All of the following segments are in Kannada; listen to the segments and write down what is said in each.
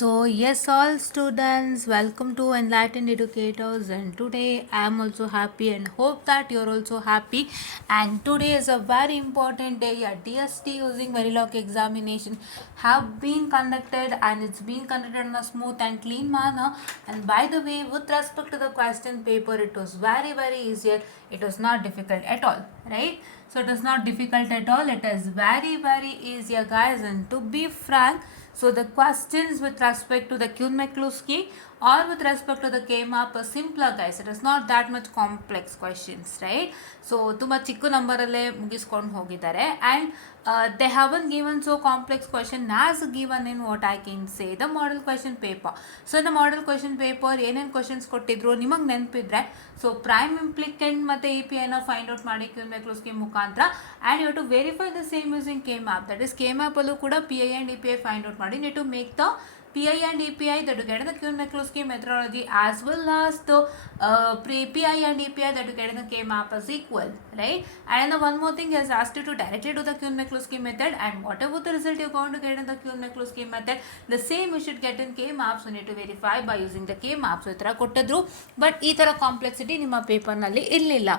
So yes, all students, welcome to Enlightened Educators, and today I am also happy and hope that you're also happy. And today is a very important day. A DST using Verilog examination have been conducted, and it's been conducted in a smooth and clean manner. And by the way, with respect to the question paper, it was very easier. It was not difficult at all, right? So it is not difficult at all. It is very easier, guys. And to be frank, so the questions with respect to the Kuhn-Mikulski or with respect to the K-map are simpler, guys. It is not that much complex questions, right? So ತುಂಬ ಚಿಕ್ಕ ನಂಬರಲ್ಲೇ ಮುಗಿಸ್ಕೊಂಡು ಹೋಗಿದ್ದಾರೆ. And they haven't given so complex question as given in what I can say the model question paper. So the model question paper ಏನೇನು ಕ್ವಶನ್ಸ್ ಕೊಟ್ಟಿದ್ರು ನಿಮಗೆ ನೆನಪಿದ್ರೆ, ಸೊ ಪ್ರೈಮ್ ಇಂಪ್ಲಿಕೆಂಟ್ ಮತ್ತು ಎ ಪಿ ಐನ ಫೈಂಡ್ ಔಟ್ ಮಾಡಿ Kuhn-Mikulski ಮುಖಾಂತರ, and you to verify the same using K-map. That is K-map-ಅಲ್ಲೂ ಕೂಡ P I and E P I find out ಮಾಡಿ need to make the PI and EPI that you get in the Kuhn-Mikulski methodology, as well as the PI and EPI that you get in the K-map is equal, right? And one more thing, he has asked you to directly do the Kuhn-Mikulski method, and whatever the result you're going to get in the Kuhn-Mikulski method, the same you should get in K-map. So you need to verify by using the K-map. So itara kottadru, but ee tara complexity ನಿಮ್ಮ ಪೇಪರ್ನಲ್ಲಿ ಇರಲಿಲ್ಲ.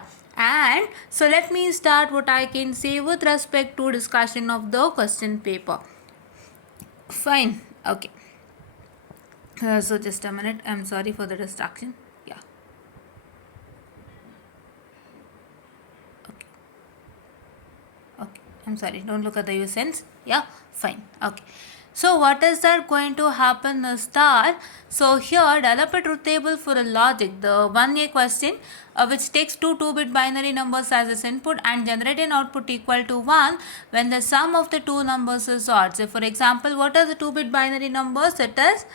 And so let me start what I can say with respect to discussion of the question paper. Fine, okay. So just a minute, I'm sorry for the distraction. Yeah, okay, I'm sorry, don't look at the USNs. Yeah, fine, okay. So what is that going to happen is that, so here develop a truth table for a logic, the 1A question, which takes two 2-bit binary numbers as its input and generate an output equal to 1 when the sum of the two numbers is odd. So for example, what are the 2-bit binary numbers? It is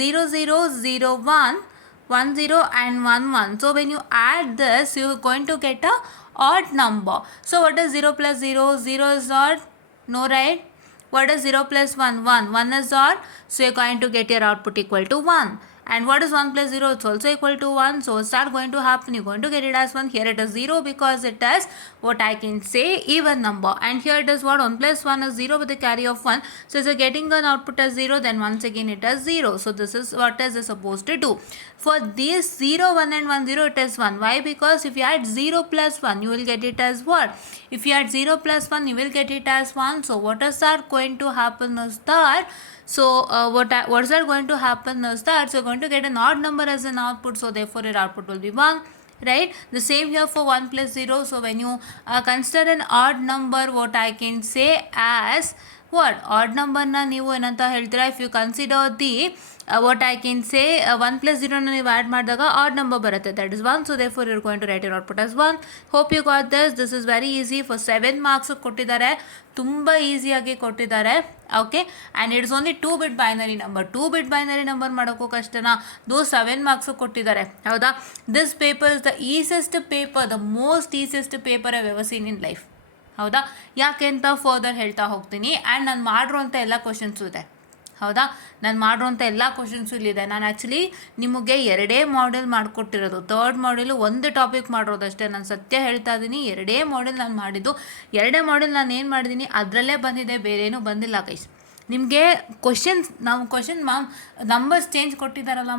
0001, 10 and 11. So when you add this, you are going to get a odd number. So what is 0 plus 0? 0 is odd, no, right? What is 0 plus 1? 1. 1 is odd, so you are going to get your output equal to 1. And what is 1 plus 0? It's also equal to 1. So what's that going to happen? You're going to get it as 1. Here it is 0 because it is what I can say even number. And here it is what? 1 plus 1 is 0 with the carry of 1. So if you're getting an output as 0, then once again it is 0. So this is what is supposed to do. For these 0, 1 and 1, 0, it is 1. Why? Because if you add 0 plus 1, you will get it as what? If you add 0 plus 1, you will get it as 1. So what is that going to happen is that, so what is that going to happen is that, so you're going to get an odd number as an output, so therefore your output will be 1, right? The same here for 1 plus 0. So when you consider an odd number, what I can say as what? Odd number na ನೀವು ಏನಂತ ಹೇಳ್ತೀರಾ? If you consider the what I can say 1 plus 0 na ನೀವು ಆ್ಯಡ್ ಮಾಡಿದಾಗ ಆಡ್ ನಂಬರ್ ಬರುತ್ತೆ, that is 1. So therefore you're going to write your output as 1. Hope you got this. This is very easy. For 7 marks ಕೊಟ್ಟಿದ್ದಾರೆ, ತುಂಬ ಈಸಿಯಾಗಿ ಕೊಟ್ಟಿದ್ದಾರೆ. Okay, and it's only 2-bit binary number. 2-bit binary number ಮಾಡೋಕ್ಕೂ ಕಷ್ಟನಾ? ದೋ 7 ಮಾರ್ಕ್ಸು ಕೊಟ್ಟಿದ್ದಾರೆ, ಹೌದಾ? This paper is the easiest paper, the most easiest paper I ever seen in life, ಹೌದಾ? ಯಾಕೆ ಅಂತ ಫರ್ದರ್ ಹೇಳ್ತಾ ಹೋಗ್ತೀನಿ. ಆ್ಯಂಡ್ ನಾನು ಮಾಡಿರೋಂಥ ಎಲ್ಲ ಕ್ವಶನ್ಸು ಇದೆ, ಹೌದಾ? ನಾನು ಮಾಡಿರೋಂಥ ಎಲ್ಲ ಕ್ವಶನ್ಸು ಇಲ್ಲಿದೆ. ನಾನು ಆ್ಯಕ್ಚುಲಿ ನಿಮಗೆ 2 ಮಾಡೆಲ್ ಮಾಡಿಕೊಟ್ಟಿರೋದು, 3rd ಮಾಡೆಲು ಒಂದು ಟಾಪಿಕ್ ಮಾಡಿರೋದಷ್ಟೇ. ನಾನು ಸತ್ಯ ಹೇಳ್ತಾ ಇದ್ದೀನಿ, 2 ಮಾಡೆಲ್ ನಾನು ಮಾಡಿದ್ದು. 2 ಮಾಡೆಲ್ ನಾನು ಏನು ಮಾಡಿದ್ದೀನಿ ಅದರಲ್ಲೇ ಬಂದಿದೆ, ಬೇರೇನೂ ಬಂದಿಲ್ಲ ಗೈಸ್. ನಿಮಗೆ ಕ್ವಶನ್ಸ್, ನಾವು ಕ್ವಶನ್ ನಂಬರ್ಸ್ ಚೇಂಜ್ ಕೊಟ್ಟಿದ್ದಾರಲ್ಲ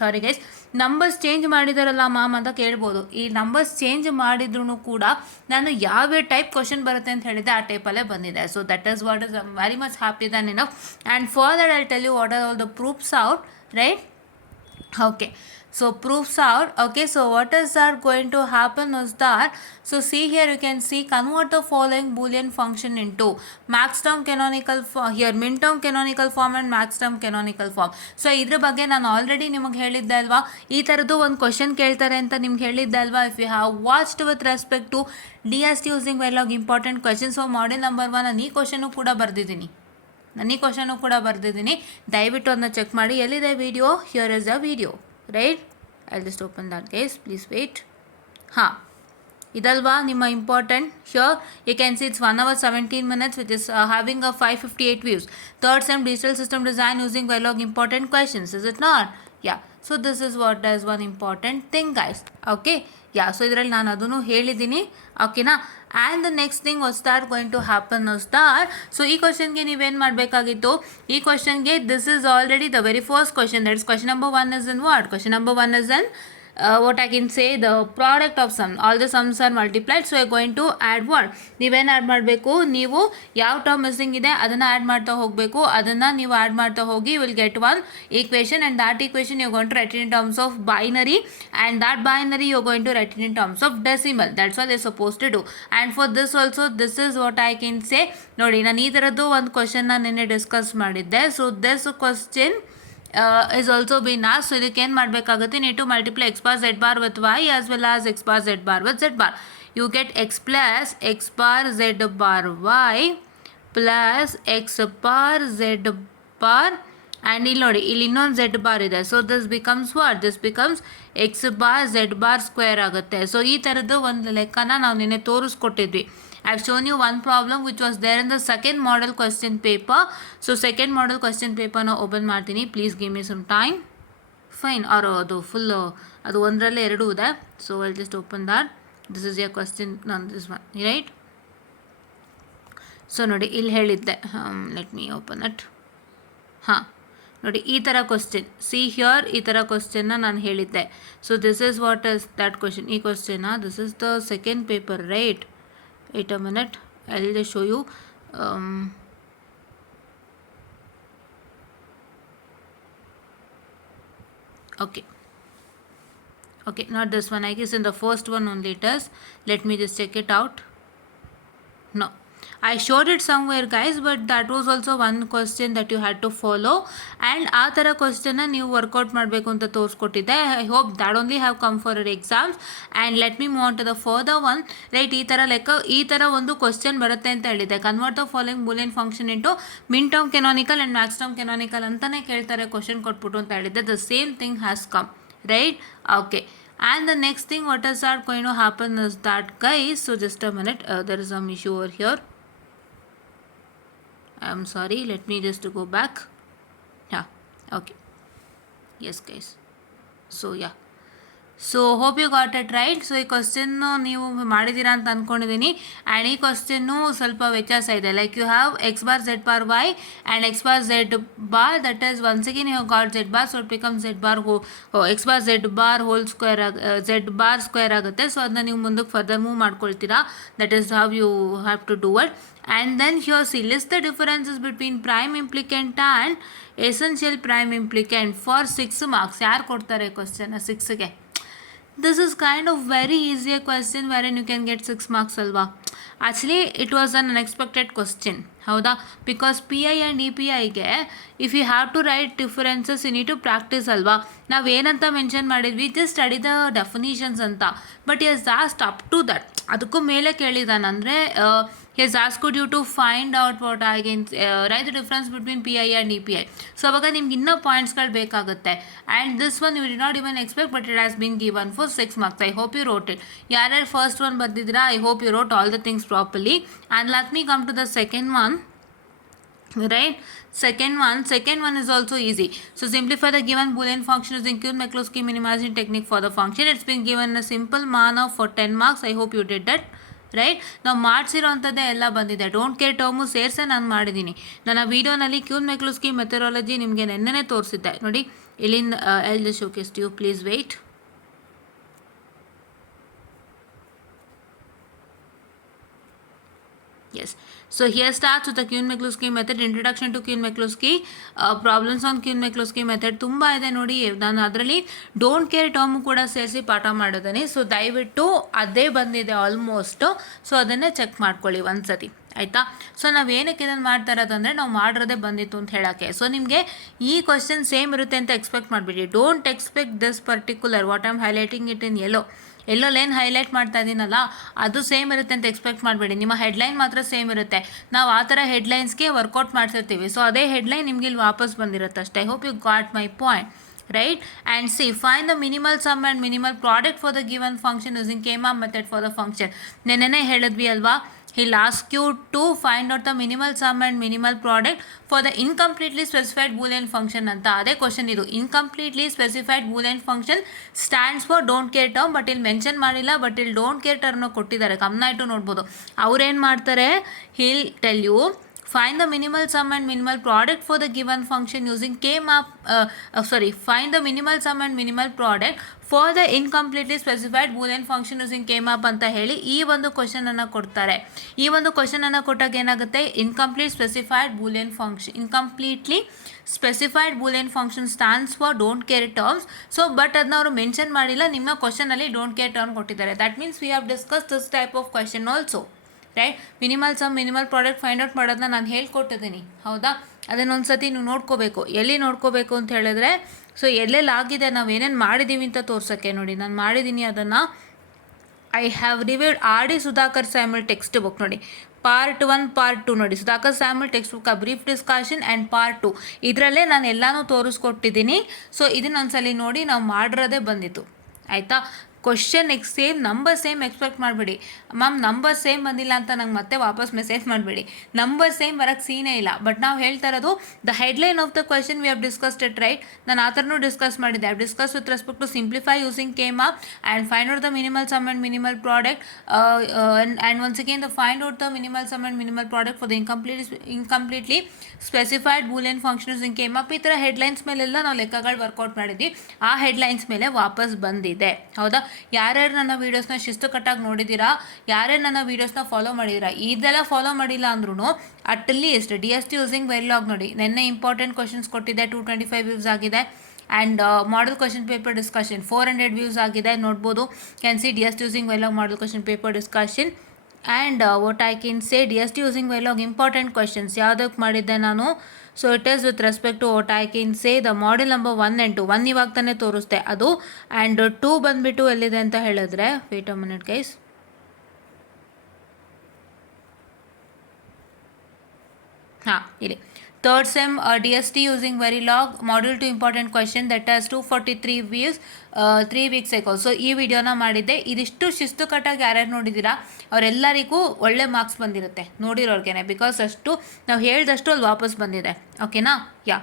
ಸಾರಿ ಗೈಸ್, ನಂಬರ್ಸ್ ಚೇಂಜ್ ಮಾಡಿದಾರಲ್ಲ ಮ್ಯಾಮ್ ಅಂತ ಕೇಳ್ಬೋದು. ಈ ನಂಬರ್ಸ್ ಚೇಂಜ್ ಮಾಡಿದ್ರು ಕೂಡ ನಾನು ಯಾವ ಟೈಪ್ ಕ್ವಶನ್ ಬರುತ್ತೆ ಅಂತ ಹೇಳಿದ್ದೆ ಆ ಟೈಪಲ್ಲೇ ಬಂದಿದೆ. So that is what is very much happy than enough. And for that I tell you what are all the proofs out, right? Okay, so proofs out. Okay, so what is that going to happen is that, so see here you can see convert the following boolean function into max term canonical form, here min term canonical form and max term canonical form. So ಇದ್ರ ಬಗ್ಗೆ ನಾನು ಆಲ್ರೆಡಿ ನಿಮಗೆ ಹೇಳಿದ್ದೆ ಅಲ್ವಾ, ಈ ಥರದ್ದು ಒಂದು ಕ್ವಶನ್ ಕೇಳ್ತಾರೆ ಅಂತ ನಿಮ್ಗೆ ಹೇಳಿದ್ದೆ ಅಲ್ವಾ. If you have watched with respect to DST using Verilog important questions, so model number 1 ನಾನು ಈ ಕ್ವಶನು ಕೂಡ ಬರೆದಿದ್ದೀನಿ. ದಯವಿಟ್ಟು ಅದನ್ನ ಚೆಕ್ ಮಾಡಿ. ಎಲ್ಲಿದೆ video? Here is the video, right? I just open that guys, please wait. ಹಾಂ, ಇದಲ್ವಾ ನಿಮ್ಮ important? Here you can see it's 1 hour 17 minutes which is having a 558 views. 3rd sem digital system design using Verilog important questions, is it not? Yeah so this is what is one important thing guys. Okay yeah so ಇದರಲ್ಲಿ ನಾನು ಅದನ್ನು ಹೇಳಿದ್ದೀನಿ. ಓಕೆನಾ. And the next thing was that going to happen was that so ಈ ಕ್ವಶನ್ಗೆ ನೀವೇನು ಮಾಡಬೇಕಾಗಿತ್ತು, ಈ ಕ್ವಶನ್ಗೆ this is already the very first question, that is question number 1 is in what, question number 1 is in what I can say the product of sum, all the sums are multiplied, so you are going to add what, ನೀವೇನು ಆ್ಯಡ್ ಮಾಡಬೇಕು, ನೀವು ಯಾವ ಟರ್ಮ್ ಮಿಸ್ಸಿಂಗ್ ಇದೆ ಅದನ್ನು ಆ್ಯಡ್ ಮಾಡ್ತಾ ಹೋಗಬೇಕು, ಅದನ್ನು ನೀವು ಆ್ಯಡ್ ಮಾಡ್ತಾ ಹೋಗಿ you will get one equation and that equation you are going to write it in terms of binary and that binary you are going to write it in terms of decimal. That's all you are supposed to do. And for this also this is what I can say. ನೋಡಿ ನಾನು ಈ ಥರದ್ದು ಒಂದು ಕ್ವಶನ್ನ ನಿನ್ನೆ ಡಿಸ್ಕಸ್ ಮಾಡಿದ್ದೆ. So this question is also been asked. So ಇದಕ್ಕೆ ಏನು ಮಾಡಬೇಕಾಗುತ್ತೆ, need to multiply x bar z bar with y as well as x bar z bar with z bar. You get x plus x bar z bar y plus x bar z bar and ಇಲ್ಲಿ ನೋಡಿ ಇಲ್ಲಿ ಇನ್ನೊಂದು z bar ಇದೆ. So this becomes what, this becomes x bar z bar square ಆಗುತ್ತೆ. ಸೊ ಈ ಥರದ್ದು ಒಂದು ಲೆಕ್ಕನ ನಾವು ನಿನ್ನೆ ತೋರಿಸ್ಕೊಟ್ಟಿದ್ವಿ. I have shown you one problem which was there in the second model question paper. So second model question paper na open ಮಾಡ್ತೀನಿ. Please give me some time. Fine. or ಅದು ಫುಲ್ ಅದು ಒಂದರಲ್ಲೇ ಎರಡು ಇದೆ. So I'll just open that. This is your question on this one, right? So ನೋಡಿ ಇಲ್ಲಿ ಹೇಳಿದ್ದೆ, ಲೆಟ್ ಮೀ ಓಪನ್ ಇಟ್. ಹಾಂ ನೋಡಿ ಈ ಥರ ಕ್ವಶನ್, ಸಿ ಹಿಯರ್ ಈ ಥರ ಕ್ವಶನ್ನ ನಾನು ಹೇಳಿದ್ದೆ. So this is what is that question, ಈ ಕ್ವಶನ್ನ this is the second paper, right? Wait a minute, I'll just show you. Okay, not this one, I guess in the first one only it is. Let me just check it out. No, I showed it somewhere guys, but that was also one question that you had to follow and ಆ ಥರ ಕ್ವಶನ್ನ ನೀವು ವರ್ಕೌಟ್ ಮಾಡಬೇಕು ಅಂತ ತೋರಿಸ್ಕೊಟ್ಟಿದ್ದೆ. I hope that only have come for your exams and let me move on to the further one, right? ಈ ಥರ ಲೆಕ್ಕ ಈ ಥರ ಒಂದು ಕ್ವಶನ್ ಬರುತ್ತೆ ಅಂತ ಹೇಳಿದೆ. Convert the following Boolean function into min term canonical and max term canonical ಅಂತಲೇ ಕೇಳ್ತಾರೆ ಕ್ವಶನ್ ಕೊಟ್ಬಿಟ್ಟು ಅಂತ ಹೇಳಿದ್ದೆ. The same thing has come, right? Okay. And the next thing what is that going to happen is that guys, so just a minute, there is some issue over here. I'm sorry, let me just go back. Yeah, okay, yes guys, so yeah, so hope you got it right. So ಈ ಕ್ವಶನ್ನು ನೀವು ಮಾಡಿದ್ದೀರಾ ಅಂತ ಅಂದ್ಕೊಂಡಿದ್ದೀನಿ. ಆ್ಯಂಡ್ ಈ ಕ್ವಶನ್ನು ಸ್ವಲ್ಪ ವ್ಯತ್ಯಾಸ ಇದೆ. Like you have X bar Z bar Y and X bar Z bar, that is once again you got Z bar, so it become Z bar X bar Z bar whole square Z bar square ಆಗುತ್ತೆ. ಸೊ ಅದನ್ನ ನೀವು ಮುಂದಕ್ಕೆ ಫರ್ದರ್ ಮೂವ್ ಮಾಡ್ಕೊಳ್ತೀರಾ. That is how you have to do it. And then here see, list the differences between prime implicant and essential prime implicant for 6 marks. ಯಾರು ಕೊಡ್ತಾರೆ question 6ಗೆ? This is kind of very easy question wherein you can get 6 marks ಅಲ್ವಾ? Actually it was an unexpected question, ಹೌದಾ? Because P I and E P ಐಗೆ if you have to write differences you need to practise ಅಲ್ವಾ? ನಾವು ಏನಂತ ಮೆನ್ಷನ್ ಮಾಡಿದ್ವಿ, ಜಸ್ಟ್ ಸ್ಟಡಿ ದ ಡೆಫಿನಿಷನ್ಸ್ ಅಂತ. But as asked up to that, ಅದಕ್ಕೂ ಮೇಲೆ ಕೇಳಿದಾನಂದರೆ has asked you to find out what I can write the difference between PI and EPI. So ಅವಾಗ ನಿಮ್ಗೆ ಇನ್ನೂ ಪಾಯಿಂಟ್ಸ್ಗಳು ಬೇಕಾಗುತ್ತೆ. And this one you did not even expect, but it has been given for 6 marks. I hope you wrote it. ಯಾರ್ಯಾರು ಫಸ್ಟ್ ಒನ್ ಬರ್ದಿದ್ದೀರಾ, I hope you wrote all the things properly. And let me come to the second one. Right, second one is also easy. So simplify the given boolean function using Kuhn-Minkowski minimizing technique for the function. It's been given in a simple manner for 10 marks. I hope you did that. Right? ನಾವು ಮಾಡಿಸಿರೋಂಥದ್ದೇ ಎಲ್ಲ ಬಂದಿದೆ. ಡೋಂಟ್ ಕೇರ್ ಟರ್ಮು ಸೇರಿಸೇ ನಾನು ಮಾಡಿದ್ದೀನಿ. ನನ್ನ ವೀಡಿಯೋನಲ್ಲಿ ಕ್ಯೂನ್-ಮಿಂಕೌಸ್ಕಿ ಮೆಥಡಾಲಜಿ ನಿಮಗೆ ನೆನ್ನೆನೇ ತೋರಿಸಿದ್ದೆ ನೋಡಿ. ಇಲ್ಲಿಂದ I'll just showcase you, please wait. Yes. So here starts with the Kuhn-Minkowski method, introduction to Kuhn-Minkowski, problems on Kuhn-Minkowski method ತುಂಬ ಇದೆ ನೋಡಿ. ನಾನು ಅದರಲ್ಲಿ ಡೋಂಟ್ ಕೇರ್ ಟರ್ಮು ಕೂಡ ಸೇರಿಸಿ ಪಾಠ ಮಾಡಿದ್ದೀನಿ. ಸೊ ದಯವಿಟ್ಟು ಅದೇ ಬಂದಿದೆ ಆಲ್ಮೋಸ್ಟು. ಸೊ ಅದನ್ನೇ ಚೆಕ್ ಮಾಡ್ಕೊಳ್ಳಿ ಒಂದ್ಸತಿ, ಆಯಿತಾ? ಸೊ ನಾವು ಏನಕ್ಕೆ ಇದನ್ನು ಮಾಡ್ತಾ ಇರೋದಂದರೆ ನಾವು ಮಾಡಿರೋದೇ ಬಂದಿತ್ತು ಅಂತ ಹೇಳೋಕ್ಕೆ. ಸೊ ನಿಮಗೆ ಈ ಕ್ವಶನ್ ಸೇಮ್ ಇರುತ್ತೆ ಅಂತ ಎಕ್ಸ್ಪೆಕ್ಟ್ ಮಾಡಿಬಿಡಿ. Don't expect this particular what I am highlighting it in yellow line highlight ಮಾಡ್ತಾ ಇದ್ದೀನಲ್ಲ ಅದು ಸೇಮ್ ಇರುತ್ತೆ ಅಂತ ಎಕ್ಸ್ಪೆಕ್ಟ್ ಮಾಡಬೇಡಿ. ನಿಮ್ಮ ಹೆಡ್ಲೈನ್ ಮಾತ್ರ ಸೇಮ್ ಇರುತ್ತೆ. ನಾವು ಆ ಥರ ಹೆಡ್ಲೈನ್ಸ್ಗೆ ವರ್ಕೌಟ್ ಮಾಡ್ತಿರ್ತೀವಿ. ಸೊ ಅದೇ ಹೆಡ್ಲೈನ್ ನಿಮಗೆ ಇಲ್ಲಿ ವಾಪಸ್ ಬಂದಿರುತ್ತೆ ಅಷ್ಟೇ. I hope you got my point, right? And see, find the minimal sum and minimal product for the given function using K-MAP method for the function. ನೆನ್ನೆನೇ ಹೇಳಿದ್ವಿ ಅಲ್ವಾ, He'll ask you to find out the minimal sum and minimal product for the incompletely specified boolean function ಅಂತ ಅದೇ ಕ್ವಶನ್ ಇದು. Incompletely specified Boolean function stands for don't care term, but ಇಲ್ಲಿ ಮೆನ್ಷನ್ ಮಾಡಿಲ್ಲ, ಬಟ್ ಇಲ್ಲಿ ಡೋಂಟ್ ಕೇರ್ ಟರ್ಮ್ನ ಕೊಟ್ಟಿದ್ದಾರೆ, ಗಮನ ಇಟ್ಟು ನೋಡ್ಬೋದು. ಅವ್ರೇನು ಮಾಡ್ತಾರೆ, he'll tell you find the minimal sum and minimal product for the given function using k-map find the minimal sum and minimal product for the incompletely specified boolean function using k-map ಅಂತ ಹೇಳಿ ಈ ಒಂದು ಕ್ವಶನ್ ಅನ್ನು ಕೊಡ್ತಾರೆ. ಈ ಒಂದು ಕ್ವಶನ್ ಅನ್ನು ಕೊಟ್ಟಾಗ ಏನಾಗುತ್ತೆ, incompletely specified Boolean function stands for don't care terms. So but ಅದನ್ನ ಅವರು ಮೆನ್ಷನ್ ಮಾಡಿಲ್ಲ, ನಿಮ್ಮ ಕ್ವಶನಲ್ಲಿ ಡೋಂಟ್ ಕೇರ್ ಟರ್ಮ್ ಕೊಟ್ಟಿದ್ದಾರೆ. That means we have discuss this type of question also, right. Minimal sum minimal product find out ಮಾಡೋದನ್ನ ನಾನು ಹೇಳ್ಕೊಟ್ಟಿದ್ದೀನಿ, ಹೌದಾ. ಅದನ್ನೊಂದು ಸತಿ ನೀವು ನೋಡ್ಕೋಬೇಕು. ಎಲ್ಲಿ ನೋಡ್ಕೋಬೇಕು ಅಂತ ಹೇಳಿದ್ರೆ, ಸೊ ಎಲ್ಲೆಲ್ಲಿ ಆಗಿದೆ, ನಾವು ಏನೇನು ಮಾಡಿದ್ದೀವಿ ಅಂತ ತೋರ್ಸೋಕ್ಕೆ. ನೋಡಿ, ನಾನು ಮಾಡಿದ್ದೀನಿ ಅದನ್ನು. I have reviewed R D Sudhakar Samuel text book. ನೋಡಿ, ಪಾರ್ಟ್ 1 ಪಾರ್ಟ್ 2 ನೋಡಿ, Sudhakar Samuel text book brief discussion and part 2 ಇದರಲ್ಲೇ ನಾನು ಎಲ್ಲನೂ ತೋರಿಸ್ಕೊಟ್ಟಿದ್ದೀನಿ. ಸೊ ಇದನ್ನೊಂದ್ಸಲಿ ನೋಡಿ, ನಾವು ಮಾಡಿರೋದೇ ಬಂದಿತ್ತು, ಆಯಿತಾ. ಕ್ವಶನ್ ನಂಬರ್ ಸೇಮ್ ಎಕ್ಸ್ಪೆಕ್ಟ್ ಮಾಡಬೇಡಿ. ಮ್ಯಾಮ್ ನಂಬರ್ ಸೇಮ್ ಬಂದಿಲ್ಲ ಅಂತ ನಂಗೆ ಮತ್ತೆ ವಾಪಸ್ ಮೆಸೇಜ್ ಮಾಡಬೇಡಿ. ನಂಬರ್ ಸೇಮ್ ಬರೋಕ್ಕೆ ಸೀನೇ ಇಲ್ಲ. ಬಟ್ ನಾವು ಹೇಳ್ತಾ ಇರೋದು the headline of the question we have discussed it, right. ನಾನು ಆ ಥರನೂ ಡಿಸ್ಕಸ್ ಮಾಡಿದ್ದೆ. I discuss with respect to simplify using k-map and find out the minimal sum and minimal product and once again the find out the minimal sum and minimal product for the incompletely specified Boolean function using k-map. ಈ ಥರ ಹೆಡ್ಲೈನ್ಸ್ ಮೇಲೆಲ್ಲ ನಾವು ಲೆಕ್ಕಗಳು ವರ್ಕೌಟ್ ಮಾಡಿದ್ವಿ. ಆ ಹೆಡ್ಲೈನ್ಸ್ ಮೇಲೆ ವಾಪಸ್ ಬಂದಿದೆ, ಹೌದಾ. ಯಾರ್ಯಾರು ನನ್ನ ವೀಡಿಯೋಸ್ನ ಶಿಸ್ತುಕಟ್ಟಾಗಿ ನೋಡಿದ್ದೀರಾ, ಯಾರ್ಯಾರು ನನ್ನ ವೀಡಿಯೋಸ್ನ ಫಾಲೋ ಮಾಡಿದ್ದೀರಾ, ಇದೆಲ್ಲ ಫಾಲೋ ಮಾಡಿಲ್ಲ ಅಂದ್ರೂ ಅಟ್ಲೀಸ್ಟ್ DST ಯೂಸಿಂಗ್ ವೆರಿಲಾಗ್ ನೋಡಿ, ನೆನ್ನೆ ಇಂಪಾರ್ಟೆಂಟ್ ಕ್ವಶನ್ಸ್ ಕೊಟ್ಟಿದ್ದೆ, 225 ವ್ಯೂಸ್ ಆಗಿದೆ. And model question paper discussion 400 views ಆಗಿದೆ, ನೋಡ್ಬೋದು. Can see DST using Verilog model question paper discussion. And what I can say, DST using Verilog important questions ಯಾವುದಕ್ಕೆ ಮಾಡಿದ್ದೆ ನಾನು. So it is with respect to what I can say the model number 1 and 2. 1 ಇವಾಗ ತಾನೇ ತೋರಿಸ್ದೆ ಅದು, ಆ್ಯಂಡ್ 2 ಬಂದುಬಿಟ್ಟು ಎಲ್ಲಿದೆ ಅಂತ ಹೇಳಿದ್ರೆ, ವೇಟ್ ಅ ಮಿನಿಟ್ ಗೈಸ್. ಹಾಂ, ಇಲ್ಲಿ third sem DST using Verilog module 2 important question that has 243 views 3 weeks ago. So ಈ ವಿಡಿಯೋನ ಮಾಡಿದ್ದೆ. ಇದಿಷ್ಟು ಶಿಸ್ತುಕಟ್ಟಾಗಿ ಯಾರ್ಯಾರು ನೋಡಿದ್ದೀರಾ ಅವರೆಲ್ಲರಿಗೂ ಒಳ್ಳೆ ಮಾರ್ಕ್ಸ್ ಬಂದಿರುತ್ತೆ, ನೋಡಿರೋರ್ಗೆ, ಬಿಕಾಸ್ ಅಷ್ಟು ನಾವು ಹೇಳಿದಷ್ಟು ಅಲ್ಲಿ ವಾಪಸ್ ಬಂದಿದೆ, ಓಕೆನಾ. ಯಾ,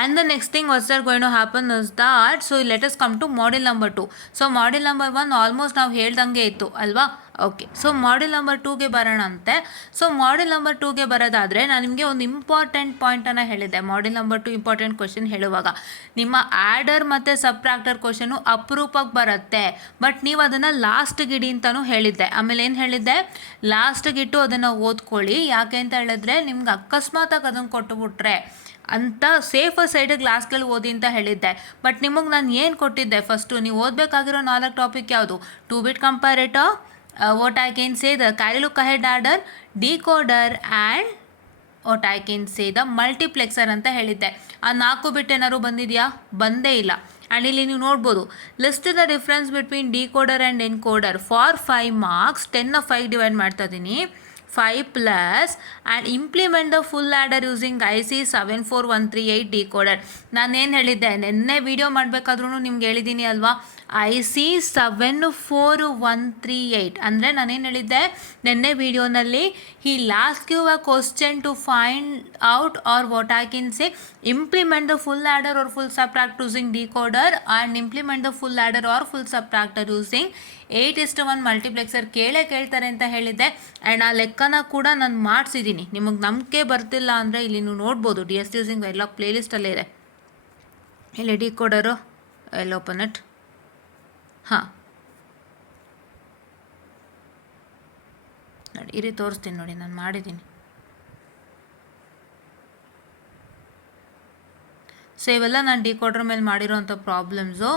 and the next thing what's that going to happen is that, so let us come to model number 2. so model number 1 almost ನಾವು ಹೇಳ್ದಂಗೆ ಇತ್ತು ಅಲ್ವಾ. ಓಕೆ, ಸೊ ಮಾಡೆಲ್ ನಂಬರ್ 2ಗೆ ಬರೋಣ ಅಂತೆ. ಸೊ ಮಾಡೆಲ್ ನಂಬರ್ 2ಗೆ ಬರೋದಾದರೆ ನಾನು ನಿಮಗೆ ಒಂದು ಇಂಪಾರ್ಟೆಂಟ್ ಪಾಯಿಂಟನ್ನು ಹೇಳಿದ್ದೆ. ಮಾಡೆಲ್ ನಂಬರ್ 2 ಇಂಪಾರ್ಟೆಂಟ್ ಕ್ವಶನ್ ಹೇಳುವಾಗ ನಿಮ್ಮ ಆ್ಯಡರ್ ಮತ್ತು ಸಬ್ಟ್ರಾಕ್ಟರ್ ಕ್ವಶನು ಅಪರೂಪಕ್ಕೆ ಬರುತ್ತೆ, ಬಟ್ ನೀವು ಅದನ್ನು ಲಾಸ್ಟಿಗೆ ಇಡಿ ಅಂತಲೂ ಹೇಳಿದ್ದೆ. ಆಮೇಲೆ ಏನು ಹೇಳಿದ್ದೆ, ಲಾಸ್ಟಿಗೆ ಇಟ್ಟು ಅದನ್ನು ಓದ್ಕೊಳ್ಳಿ. ಯಾಕೆ ಅಂತ ಹೇಳಿದ್ರೆ ನಿಮ್ಗೆ ಅಕಸ್ಮಾತಾಗಿ ಅದನ್ನು ಕೊಟ್ಟುಬಿಟ್ರೆ ಅಂತ ಸೇಫರ್ ಸೈಡಿಗೆ ಲಾಸ್ಟ್ಗಳು ಓದಿ ಅಂತ ಹೇಳಿದ್ದೆ. ಬಟ್ ನಿಮಗೆ ನಾನು ಏನು ಕೊಟ್ಟಿದ್ದೆ, ಫಸ್ಟು ನೀವು ಓದಬೇಕಾಗಿರೋ 4 ಟಾಪಿಕ್ ಯಾವುದು, 2-bit comparator, what I can say the carry look ahead order, decoder and what I can say the multiplexer ಅಂತ ಹೇಳಿದ್ದೆ. ಆ 4 ಬಿಟ್ ಏನಾದ್ರು ಬಂದಿದೆಯಾ, ಬಂದೇ ಇಲ್ಲ. ಆ್ಯಂಡ್ ಇಲ್ಲಿ ನೀವು ನೋಡ್ಬೋದು, list the difference between decoder and encoder for 5 marks. 10 5 divide ಮಾಡ್ತಾ ಇದ್ದೀನಿ, 5 plus and implement the full adder using IC 74138 decoder. ನಾನೇನು ಹೇಳಿದ್ದೆ, ನೆನ್ನೆ ವಿಡಿಯೋ ಮಾಡಬೇಕಾದ್ರೂ ನಿಮ್ಗೆ ಹೇಳಿದ್ದೀನಿ ಅಲ್ವಾ, IC 74138 ಅಂದರೆ ನಾನೇನು ಹೇಳಿದ್ದೆ ನೆನ್ನೆ ವಿಡಿಯೋನಲ್ಲಿ, he last give a question to find out or what I can say implement the full adder or full subtract using decoder and implement the full adder or full subtractor using 8:1 multiplexer ಕೇಳ್ತಾರೆ ಅಂತ ಹೇಳಿದ್ದೆ. ಆ್ಯಂಡ್ ಆ ಲೆಕ್ಕನ ಕೂಡ ನಾನು ಮಾಡಿಸಿದ್ದೀನಿ. ನಿಮಗೆ ನಂಬಿಕೆ ಬರ್ತಿಲ್ಲ ಅಂದರೆ ಇಲ್ಲಿ ನೀವು ನೋಡ್ಬೋದು, DST ಯೂಸಿಂಗ್ ವೆರಿಲಾಗ್ ಪ್ಲೇಲಿಸ್ಟಲ್ಲೇ ಇದೆ. ಇಲ್ಲಿ ಡಿಕೋಡರು ಎಲ್ಲಿ ಓಪನ್ ಇಟ್, ಹಾಂ ನೋಡಿ, ಈ ರೀತಿ ತೋರಿಸ್ತೀನಿ ನೋಡಿ, ನಾನು ಮಾಡಿದ್ದೀನಿ. ಸೊ ಇವೆಲ್ಲ ನಾನು ಡಿಕೋಡರ್ ಮೇಲೆ ಮಾಡಿರೋಂಥ ಪ್ರಾಬ್ಲಮ್ಸು,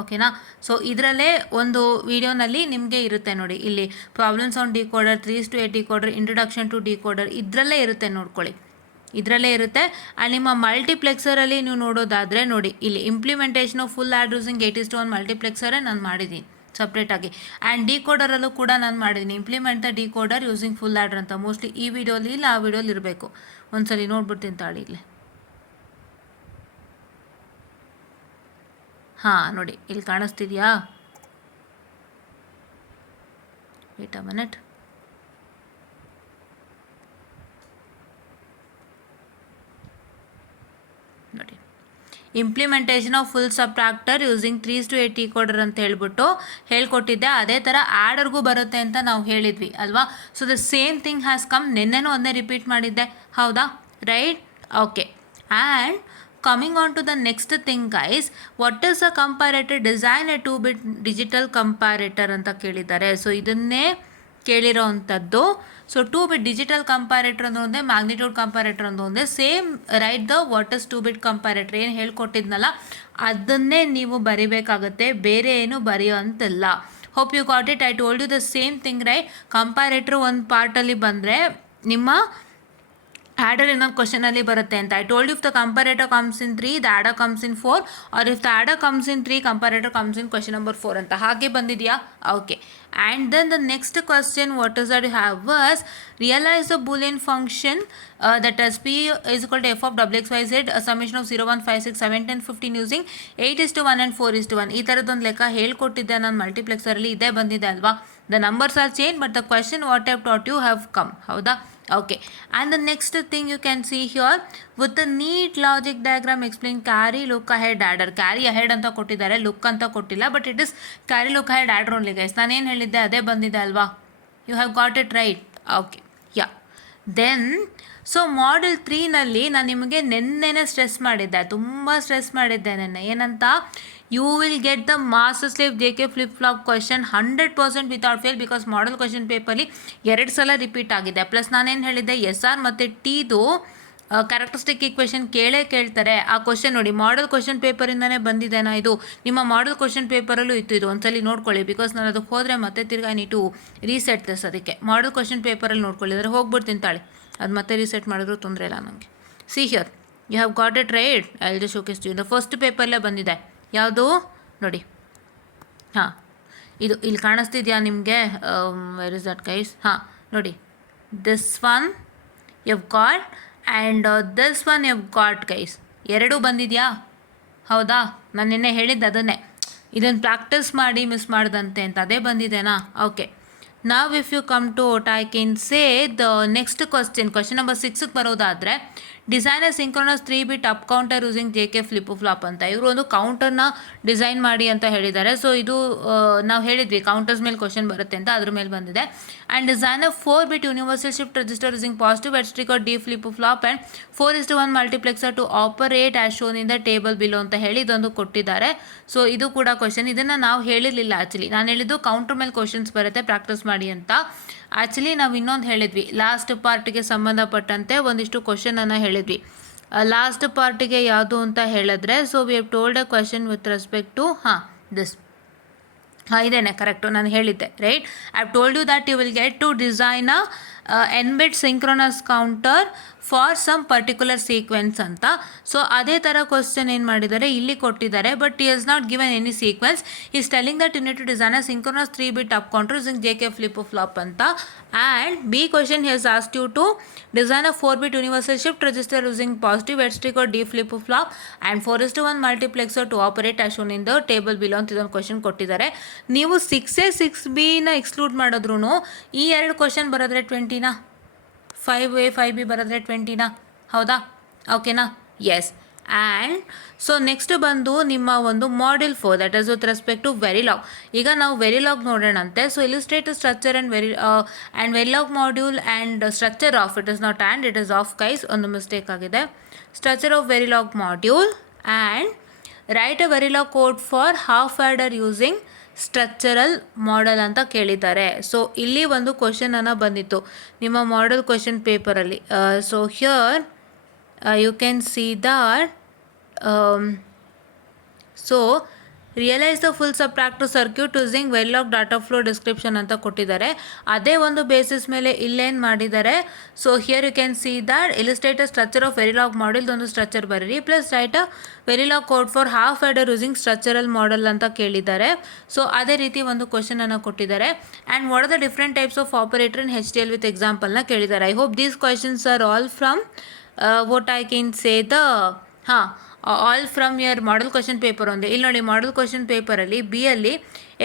ಓಕೆನಾ. ಸೊ ಇದರಲ್ಲೇ ಒಂದು ವಿಡಿಯೋನಲ್ಲಿ ನಿಮಗೆ ಇರುತ್ತೆ ನೋಡಿ, ಇಲ್ಲಿ problems on decoder, 3:8 decoder, introduction to decoder, ಇದರಲ್ಲೇ ಇರುತ್ತೆ, ನೋಡ್ಕೊಳ್ಳಿ, ಇದರಲ್ಲೇ ಇರುತ್ತೆ. ಆ್ಯಂಡ್ ನಿಮ್ಮ ಮಲ್ಟಿಪ್ಲೆಕ್ಸರಲ್ಲಿ ನೀವು ನೋಡೋದಾದರೆ ನೋಡಿ, ಇಲ್ಲಿ implementation of full add using 8:1 ಮಲ್ಟಿಪ್ಲೆಕ್ಸರೇ ನಾನು ಮಾಡಿದ್ದೀನಿ ಸಪ್ರೇಟಾಗಿ. ಆ್ಯಂಡ್ ಡಿಕೋಡರಲ್ಲೂ ಕೂಡ ನಾನು ಮಾಡಿದ್ದೀನಿ, implement the decoder using full adder ಅಂತ. ಮೋಸ್ಟ್ಲಿ ಈ ವಿಡಿಯೋಲಿ ಇಲ್ಲ, ಆ ವಿಡಿಯೋಲಿ ಇರಬೇಕು. ಒಂದ್ಸಲಿ ನೋಡ್ಬಿಡ್ತೀನಿ ತಾಳಿ ಇಲ್ಲಿ. ಹಾಂ ನೋಡಿ, ಇಲ್ಲಿ ಕಾಣಿಸ್ತಿದೆಯಾ, ವೇಟ್ ಅ ಮಿನಿಟ್. ನೋಡಿ, implementation of full subtractor using 3:8 decoder ಅಂತ ಹೇಳ್ಬಿಟ್ಟು ಹೇಳ್ಕೊಟ್ಟಿದ್ದೆ. ಅದೇ ಥರ ಆ್ಯಡರ್ಗೂ ಬರುತ್ತೆ ಅಂತ ನಾವು ಹೇಳಿದ್ವಿ ಅಲ್ವಾ. So the same thing has come. ನಿನ್ನೆನೂ ಒಂದೇ ರಿಪೀಟ್ ಮಾಡಿದ್ದೆ, ಹೌದಾ, right? Okay. And coming on to the next thing guys, what is a comparator? Design a 2-bit digital comparator ಅಂತ ಕೇಳಿದ್ದಾರೆ. ಸೊ ಇದನ್ನೇ ಕೇಳಿರೋ ಅಂಥದ್ದು. ಸೊ 2-bit ಡಿಜಿಟಲ್ ಕಂಪ್ಯಾರೇಟರ್ ಅಂದ್ರೆ ಒಂದೇ, ಮ್ಯಾಗ್ನಿಟ್ಯೂಡ್ ಕಂಪ್ಯಾರೇಟರ್ ಅಂದ್ರೆ ಒಂದೇ. Same right the what is 2-bit comparator ಏನು ಹೇಳ್ಕೊಟ್ಟಿದ್ನಲ್ಲ ಅದನ್ನೇ ನೀವು ಬರಿಬೇಕಾಗುತ್ತೆ, ಬೇರೆ ಏನು ಬರೆಯೋ ಅಂತಿಲ್ಲ. Hope you got it. I told you the same thing right. Comparator ಒಂದು ಪಾರ್ಟಲ್ಲಿ ಬಂದರೆ ನಿಮ್ಮ ಆ್ಯಡರ್ ಇನ್ನೊಂದು ಕ್ವಶನಲ್ಲಿ ಬರುತ್ತೆ ಅಂತ. I told if the comparator comes in 3, the adder comes in 4, or if the adder comes in 3, comparator comes in question number 4 ಅಂತ. ಹಾಗೆ ಬಂದಿದೆಯಾ? Okay. And then the next question what is that you have was realise the Boolean function that as p is equal to f of wxyz summation of 0, 1, 5, 6, 7, 10, 15 using 8:1 and 4:1. ಈ ಥರದೊಂದು ಲೆಕ್ಕ ಹೇಳ್ಕೊಟ್ಟಿದ್ದೆ ನಾನು ಮಲ್ಟಿಪ್ಲೆಕ್ಸರಲ್ಲಿ. ಇದೇ ಬಂದಿದೆ ಅಲ್ವಾ. The numbers are change but the question what have taught you have come, ಹೌದಾ? Okay, and the next thing you can see here with the neat logic diagram explain carry, look ahead, adder. Carry ahead ಅಂತ ಕೊಟ್ಟಿದ್ದಾರೆ, look ಅಂತ ಕೊಟ್ಟಿಲ್ಲ, but it is carry, look ahead, adder only guys. ನಾನೇನು ಹೇಳಿದ್ದೆ ಅದೇ ಬಂದಿದೆ ಅಲ್ವಾ. You have got it right. Okay, yeah. Then so module 3ನಲ್ಲಿ ನಾನು ನಿಮಗೆ ನೆನ್ನೆನೇ ಸ್ಟ್ರೆಸ್ ಮಾಡಿದ್ದೆ, ತುಂಬ ಸ್ಟ್ರೆಸ್ ಮಾಡಿದ್ದೆ ನೆನ್ನೆ. ಏನಂತ? you will get the master slave JK flip-flop question 100% without fail because model question ಪೇಪರ್ಲಿ 2 ಸಲ ರಿಪೀಟ್ ಆಗಿದೆ. ಪ್ಲಸ್ ನಾನೇನು ಹೇಳಿದ್ದೆ, SR ಮತ್ತು Tದು ಕ್ಯಾರೆಕ್ಟರಿಸ್ಟಿಕ್ ಈಕ್ವೇಷನ್ ಕೇಳ್ತಾರೆ. ಆ ಕ್ವಶನ್ ನೋಡಿ, ಮಾಡಲ್ ಕ್ವಶನ್ ಪೇಪರಿಂದನೇ ಬಂದಿದೆನಾ ಇದು? ನಿಮ್ಮ ಮಾಡಲ್ ಕ್ವಶನ್ ಪೇಪರಲ್ಲೂ ಇತ್ತು ಇದು, ಒಂದ್ಸಲಿ ನೋಡ್ಕೊಳ್ಳಿ. ಬಿಕಾಸ್ ನಾನು ಅದಕ್ಕೆ ಹೋದರೆ ಮತ್ತೆ ತಿರ್ಗಾ ನೀಟು ರೀಸೆಟ್ ದಿಸ್. ಅದಕ್ಕೆ ಮಾಡಲ್ ಕ್ವಶನ್ ಪೇಪರಲ್ಲಿ ನೋಡ್ಕೊಳ್ಳಿ. ಅಂದರೆ ಹೋಗ್ಬಿಡ್ತೀನಿ ತಾಳಿ, ಅದು ಮತ್ತೆ ರೀಸೆಟ್ ಮಾಡಿದ್ರು ತೊಂದರೆ ಇಲ್ಲ ನನಗೆ. See here you have got it right. I will just showcase you. The first ಪೇಪರ್ಲೇ ಬಂದಿದೆ. ಯಾವುದು ನೋಡಿ, ಹಾಂ, ಇದು ಇಲ್ಲಿ ಕಾಣಿಸ್ತಿದೆಯಾ ನಿಮಗೆ? Where is that guys? ಹಾಂ ನೋಡಿ, this one you got and this one you got guys. ಎರಡೂ ಬಂದಿದೆಯಾ? ಹೌದಾ? ನಾನು ನಿನ್ನೆ ಹೇಳಿದ್ದು ಅದನ್ನೇ, ಇದನ್ನು ಪ್ರಾಕ್ಟೀಸ್ ಮಾಡಿ ಮಿಸ್ ಮಾಡ್ದಂತೆ ಅಂತ. ಅದೇ ಬಂದಿದೆನಾ? ಓಕೆ. ನಾವು if you come to what I can say the next question number 6ಗೆ ಬರೋದಾದರೆ, design a synchronous 3-bit up counter using JK flip flop ಅಂತ. ಇವರು ಒಂದು ಕೌಂಟರ್ನ ಡಿಸೈನ್ ಮಾಡಿ ಅಂತ ಹೇಳಿದ್ದಾರೆ. ಸೊ ಇದು ನಾವು ಹೇಳಿದ್ವಿ ಕೌಂಟರ್ಸ್ ಮೇಲೆ ಕ್ವಶನ್ ಬರುತ್ತೆ ಅಂತ, ಅದ್ರ ಮೇಲೆ ಬಂದಿದೆ. And design a 4-bit universal shift register using positive edge trigger D flip-flop and 4:1 multiplexer to operate as shown in the table below ಅಂತ ಹೇಳಿ ಇದೊಂದು ಕೊಟ್ಟಿದ್ದಾರೆ. ಸೊ ಇದು ಕೂಡ ಕ್ವಶನ್. ಇದನ್ನು ನಾವು ಹೇಳಿರಲಿಲ್ಲ ಆ್ಯಕ್ಚುಲಿ. ನಾನು ಹೇಳಿದ್ದು ಕೌಂಟರ್ ಮೇಲೆ ಕ್ವಶನ್ಸ್ ಬರುತ್ತೆ ಪ್ರಾಕ್ಟೀಸ್ ಮಾಡಿ ಅಂತ. ಆ್ಯಕ್ಚುಲಿ ನಾವು ಇನ್ನೊಂದು ಹೇಳಿದ್ವಿ, ಲಾಸ್ಟ್ ಪಾರ್ಟಿಗೆ ಸಂಬಂಧಪಟ್ಟಂತೆ ಒಂದಿಷ್ಟು ಕ್ವಶನನ್ನು ಹೇಳಿದ್ವಿ. ಲಾಸ್ಟ್ ಪಾರ್ಟಿಗೆ ಯಾವುದು ಅಂತ ಹೇಳಿದ್ರೆ, so we have told a question with respect to this. ಇದೇನೆ ಕರೆಕ್ಟು, ನಾನು ಹೇಳಿದ್ದೆ right. I have told you that you will get to design n-bit synchronous counter for some particular sequence ಅಂತ. ಸೊ ಅದೇ ಥರ ಕ್ವಶನ್ ಏನು ಮಾಡಿದ್ದಾರೆ ಇಲ್ಲಿ ಕೊಟ್ಟಿದ್ದಾರೆ, but he has not given any sequence. he is telling that you need to design a synchronous 3-bit up counter using JK flip-flop ಅಂತ. and B question he has asked you to design a 4-bit universal shift register using positive edge trigger D flip-flop and 4:1 multiplexer to operate as shown in the table below ಅಂತ ಇದೊಂದು ಕ್ವಶನ್ ಕೊಟ್ಟಿದ್ದಾರೆ. ನೀವು 6A 6Bನ ಎಕ್ಸ್ಕ್ಲೂಡ್ ಮಾಡಿದ್ರು ಈ 2 ಕ್ವಶನ್ ಬರೋದ್ರೆ 20ನಾ, 5A 5B ಬರೋದ್ರೆ 20ನಾ, ಹೌದಾ? ಓಕೆನಾ? ಎಸ್. ಆ್ಯಂಡ್ ಸೊ ನೆಕ್ಸ್ಟ್ ಬಂದು ನಿಮ್ಮ ಒಂದು module 4 that is with respect to Verilog. ಈಗ ನಾವು ವೆರಿಲಾಗ್ ನೋಡೋಣಂತೆ. So illustrate structure and Verilog module and structure of, it is not and, it is of guys, ಒಂದು ಮಿಸ್ಟೇಕ್ ಆಗಿದೆ. Structure of Verilog module and write a Verilog code for half adder using structural model ಅಂತ ಕೇಳಿದ್ದಾರೆ. ಸೊ ಇಲ್ಲಿ ಒಂದು ಕ್ವಶನನ್ನು ಬಂದಿತ್ತು ನಿಮ್ಮ ಮಾಡೆಲ್ ಕ್ವಶನ್ ಪೇಪರಲ್ಲಿ. So here you can see that so realize the full subtractor circuit using Verilog data flow description ಅಂತ ಕೊಟ್ಟಿದ್ದಾರೆ. ಅದೇ ಒಂದು ಬೇಸಿಸ್ ಮೇಲೆ ಇಲ್ಲೇನು ಮಾಡಿದ್ದಾರೆ. So here you can see that illustrate a structure of Verilog model ಒಂದು ಸ್ಟ್ರಕ್ಚರ್ ಬರೀರಿ, plus write a Verilog code for half adder using structural model ಅಂತ ಕೇಳಿದ್ದಾರೆ. ಸೊ ಅದೇ ರೀತಿ ಒಂದು ಕ್ವಶನನ್ನು ಕೊಟ್ಟಿದ್ದಾರೆ. And what are the different types of operator in HDL with ಎಕ್ಸಾಂಪಲ್ನ ಕೇಳಿದ್ದಾರೆ. I hope these questions are all from what I can say the all from your model question paper ಒಂದೇ. ಇಲ್ಲಿ ನೋಡಿ ಮಾಡಲ್ ಕ್ವಶನ್ ಪೇಪರಲ್ಲಿ ಬಿ ಅಲ್ಲಿ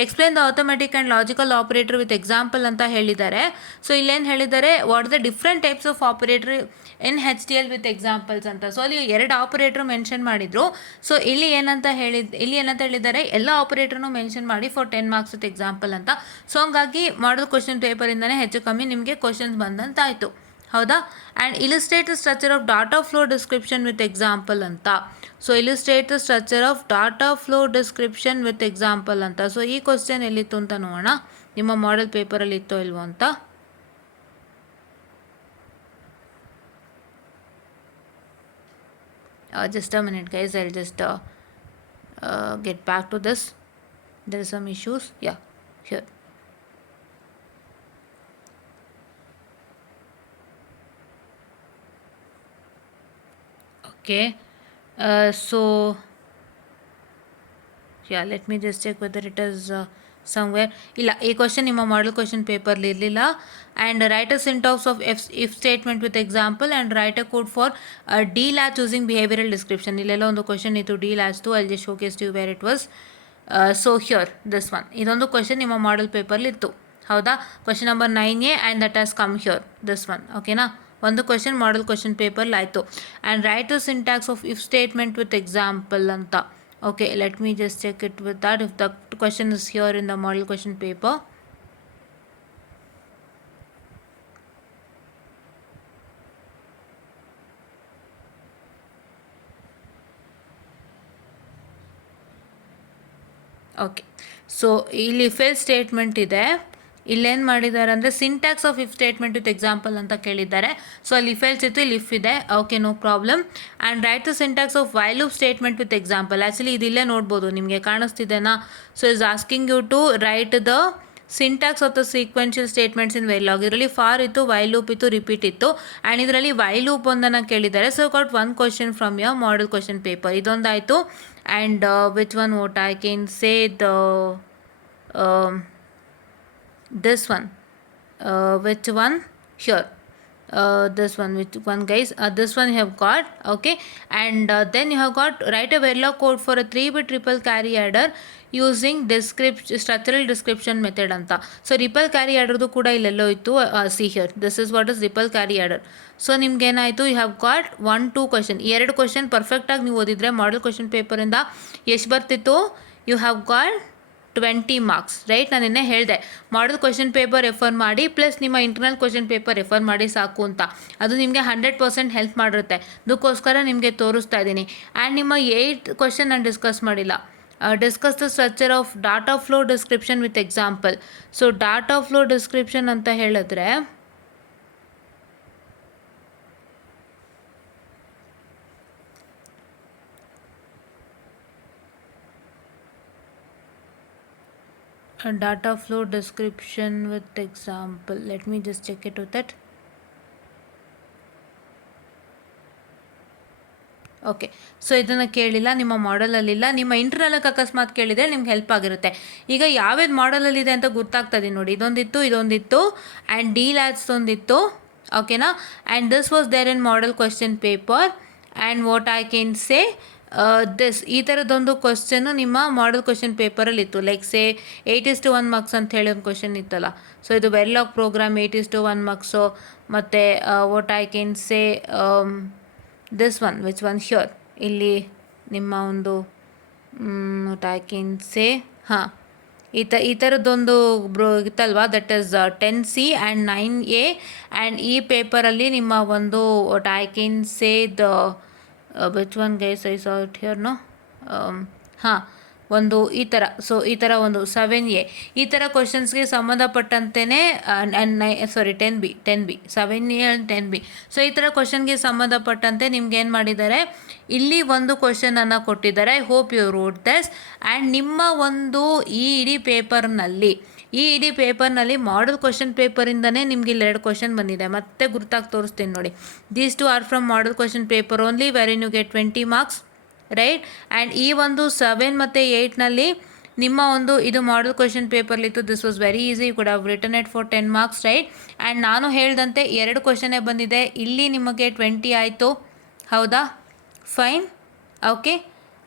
explain the automatic and logical operator with example ಅಂತ ಹೇಳಿದ್ದಾರೆ. ಸೊ ಇಲ್ಲೇನು ಹೇಳಿದ್ದಾರೆ, what the different types of operator in HTL with examples ಅಂತ. ಸೊ ಅಲ್ಲಿ 2 ಆಪರೇಟರ್ ಮೆನ್ಷನ್ ಮಾಡಿದರು. ಸೊ ಇಲ್ಲಿ ಏನಂತ ಹೇಳಿದ್ದಾರೆ, ಎಲ್ಲ ಆಪರೇಟರ್ನು ಮೆನ್ಷನ್ ಮಾಡಿ ಫಾರ್ 10 ಮಾರ್ಕ್ಸ್ ವಿತ್ ಎಕ್ಸಾಂಪಲ್ ಅಂತ. ಸೊ ಹಂಗಾಗಿ ಮಾಡಲ್ ಕ್ವಶನ್ ಪೇಪರಿಂದನೇ ಹೆಚ್ಚು ಕಮ್ಮಿ ನಿಮಗೆ ಕ್ವಶನ್ಸ್ ಬಂದಂತಾಯಿತು. ಹೌದಾ? And illustrate the structure of data flow description with example ಅಂತ. So illustrate the structure of data flow description with example ಅಂತ. ಸೊ ಈ ಕ್ವಶನ್ ಎಲ್ಲಿತ್ತು ಅಂತ ನೋಡೋಣ, ನಿಮ್ಮ ಮಾಡೆಲ್ ಪೇಪರಲ್ಲಿ ಇತ್ತೋ ಇಲ್ವೋ ಅಂತ. Just a minute guys, I'll just get back to this. There are some issues. Yeah, here. Okay, so yeah, let me just check whether it is somewhere. ಇಲ್ಲ, ಈ ಕ್ವಶನ್ ನಿಮ್ಮ ಮಾಡಲ್ ಕ್ವಶನ್ ಪೇಪರ್ಲಿ ಇರಲಿಲ್ಲ. And write a syntax of if statement with example and write a code for D latch using behavioural description. ಇಲ್ಲೆಲ್ಲ ಒಂದು ಕ್ವಶನ್ ಇತ್ತು ಡಿ ಲ್ಯಾಚ್ದು. I just showcase to where it was. So here this one, ಇದೊಂದು ಕ್ವಶನ್ ನಿಮ್ಮ ಮಾಡಲ್ ಪೇಪರ್ಲಿ ಇತ್ತು. ಹೌದಾ? Question number 9A and that has come here, this one. ಓಕೆನಾ? ಒಂದು ಕ್ವಶನ್ ಮಾಡಲ್ ಕ್ವಶನ್ ಪೇಪರ್ಲಿ ಆಯಿತು. And write the syntax of if statement with example ಅಂತ. Okay, let me just check it with that if the question is here in the model question paper. Okay, so ಇಲ್ಲಿ if else statement ಇದೆ. ಇಲ್ಲೇನು ಮಾಡಿದ್ದಾರೆ ಅಂದರೆ syntax of if statement with example ಅಂತ ಕೇಳಿದ್ದಾರೆ. ಸೊ ಅಲ್ಲಿ ಇಫ್ ಎಲ್ಸ್ ಇತ್ತು, ಇಲ್ಲಿ ಇಫ್ ಇದೆ. Okay, no problem. And write the syntax of while loop statement with example. Actually ಇದಿಲ್ಲೇ ನೋಡ್ಬೋದು, ನಿಮಗೆ ಕಾಣಿಸ್ತಿದೆನಾ? So is asking you to write the syntax of the sequential statements in Verilog. ಇದರಲ್ಲಿ ಫಾರ್ ಇತ್ತು, ವೈಲ್ ಲೂಪ್ ಇತ್ತು, ರಿಪೀಟ್ ಇತ್ತು. ಆ್ಯಂಡ್ ಇದರಲ್ಲಿ ವೈಲ್ ಲೂಪ್ ಒಂದನ್ನು ಕೇಳಿದ್ದಾರೆ. So got 1 question from your model question paper. ಇದೊಂದಾಯಿತು. And which one what I can say the this one, which one here, this one, which one guys, this one you have got. Okay, and then you have got write a Verilog code for a 3-bit triple carry adder using structural description method ಅಂತ. ಸೊ ರಿಪಲ್ ಕ್ಯಾರಿ ಆಡರ್ದು ಕೂಡ ಇಲ್ಲೆಲ್ಲೋ ಇತ್ತು. See here, this is what is ripple carry adder. So ನಿಮ್ಗೇನಾಯಿತು, you have got 1-2 question. 2 question ಪರ್ಫೆಕ್ಟಾಗಿ ನೀವು ಓದಿದರೆ ಮಾಡಲ್ ಕ್ವಶನ್ ಪೇಪರಿಂದ ಎಷ್ಟು ಬರ್ತಿತ್ತು? You have got 20 marks, right? ನಾನು ನಿನ್ನೆ ಹೇಳಿದೆ ಮಾಡಲ್ ಕ್ವಶನ್ ಪೇಪರ್ ರೆಫರ್ ಮಾಡಿ ಪ್ಲಸ್ ನಿಮ್ಮ ಇಂಟರ್ನಲ್ ಕ್ವಶನ್ ಪೇಪರ್ ರೆಫರ್ ಮಾಡಿ ಸಾಕು ಅಂತ. ಅದು ನಿಮಗೆ 100% ಹೆಲ್ಪ್ ಮಾಡಿರುತ್ತೆ. ಅದಕ್ಕೋಸ್ಕರ ನಿಮಗೆ ತೋರಿಸ್ತಾ ಇದ್ದೀನಿ. ಆ್ಯಂಡ್ ನಿಮ್ಮ 8 ಕ್ವಶನ್ ನಾನು ಡಿಸ್ಕಸ್ ಮಾಡಿಲ್ಲ. Discuss the structure of data flow description with example. So data flow description ಅಂತ ಹೇಳಿದ್ರೆ data flow description with example. Let me just check it with it. Okay, so ಇದನ್ನು ಕೇಳಿಲ್ಲ, ನಿಮ್ಮ ಮಾಡಲಲ್ಲಿಲ್ಲ. ನಿಮ್ಮ ಇಂಟರ್ನಲ್ಗೆ ಅಕಸ್ಮಾತ್ ಕೇಳಿದರೆ ನಿಮ್ಗೆ ಹೆಲ್ಪ್ ಆಗಿರುತ್ತೆ. ಈಗ ಯಾವ್ಯಾವ್ದು ಮಾಡಲಲ್ಲಿದೆ ಅಂತ ಗೊತ್ತಾಗ್ತದೆ ನೋಡಿ. ಇದೊಂದಿತ್ತು ಆ್ಯಂಡ್ ಡಿ ಲ್ಯಾಬ್ಸ್ ಒಂದಿತ್ತು. ಓಕೆನಾ? And this was there in model question paper. And what I can say ಈ ಥರದ್ದೊಂದು ಕ್ವಶನ್ನು ನಿಮ್ಮ ಮಾಡಲ್ ಕ್ವಶನ್ ಪೇಪರಲ್ಲಿ ಇತ್ತು. ಲೈಕ್ ಸೇ 8:1 ಮಾರ್ಕ್ಸ್ ಅಂತ ಹೇಳಿ ಒಂದು ಕ್ವಶನ್ ಇತ್ತಲ್ಲ. ಸೊ ಇದು ವೆರಿಲಾಗ್ ಪ್ರೋಗ್ರಾಮ್ 8:1 ಮಾರ್ಕ್ಸು. ಮತ್ತು what I can say this one, which one here, ಇಲ್ಲಿ ನಿಮ್ಮ ಒಂದು ವಾಟ್ ಐ ಕ್ಯಾನ್ ಸೇ ಈ ಥರದ್ದೊಂದು ಇತ್ತಲ್ವಾ, that is 10C and 9A. And ಈ ಪೇಪರಲ್ಲಿ ನಿಮ್ಮ ಒಂದು what I can say the which one guys I saw it here, no? ಒಂದು ಈ ಥರ. ಸೊ ಈ ಥರ ಒಂದು 7A ಈ ಥರ ಕ್ವಶನ್ಸ್ಗೆ ಸಂಬಂಧಪಟ್ಟಂತೆಯೇ 10B 7A and 10B. So ಈ ಥರ ಕ್ವಶನ್ಗೆ ಸಂಬಂಧಪಟ್ಟಂತೆ ನಿಮ್ಗೆ ಏನು ಮಾಡಿದ್ದಾರೆ, ಇಲ್ಲಿ ಒಂದು ಕ್ವಶನನ್ನು ಕೊಟ್ಟಿದ್ದಾರೆ. I hope you wrote this. And ನಿಮ್ಮ ಒಂದು ಈ ಇಡೀ ಪೇಪರ್ನಲ್ಲಿ ಮಾಡಲ್ ಕ್ವಶನ್ ಪೇಪರಿಂದನೇ ನಿಮ್ಗೆ ಇಲ್ಲಿ 2 ಕ್ವಶನ್ ಬಂದಿದೆ. ಮತ್ತೆ ಗುರುತಾಗಿ ತೋರಿಸ್ತೀನಿ ನೋಡಿ. These 2 are from model question paper only, where in you get 20 marks, right? And ಈ ಒಂದು 7 ಮತ್ತು 8ನಲ್ಲಿ ನಿಮ್ಮ ಒಂದು ಇದು ಮಾಡಲ್ ಕ್ವಶನ್ ಪೇಪರ್ಲಿತ್ತು. This was very easy, you could have written it for 10 marks, right? And ನಾನು ಹೇಳಿದಂತೆ 2 ಕ್ವಶನೇ ಬಂದಿದೆ. ಇಲ್ಲಿ ನಿಮಗೆ 20 ಆಯಿತು. ಹೌದಾ? Fine. Okay,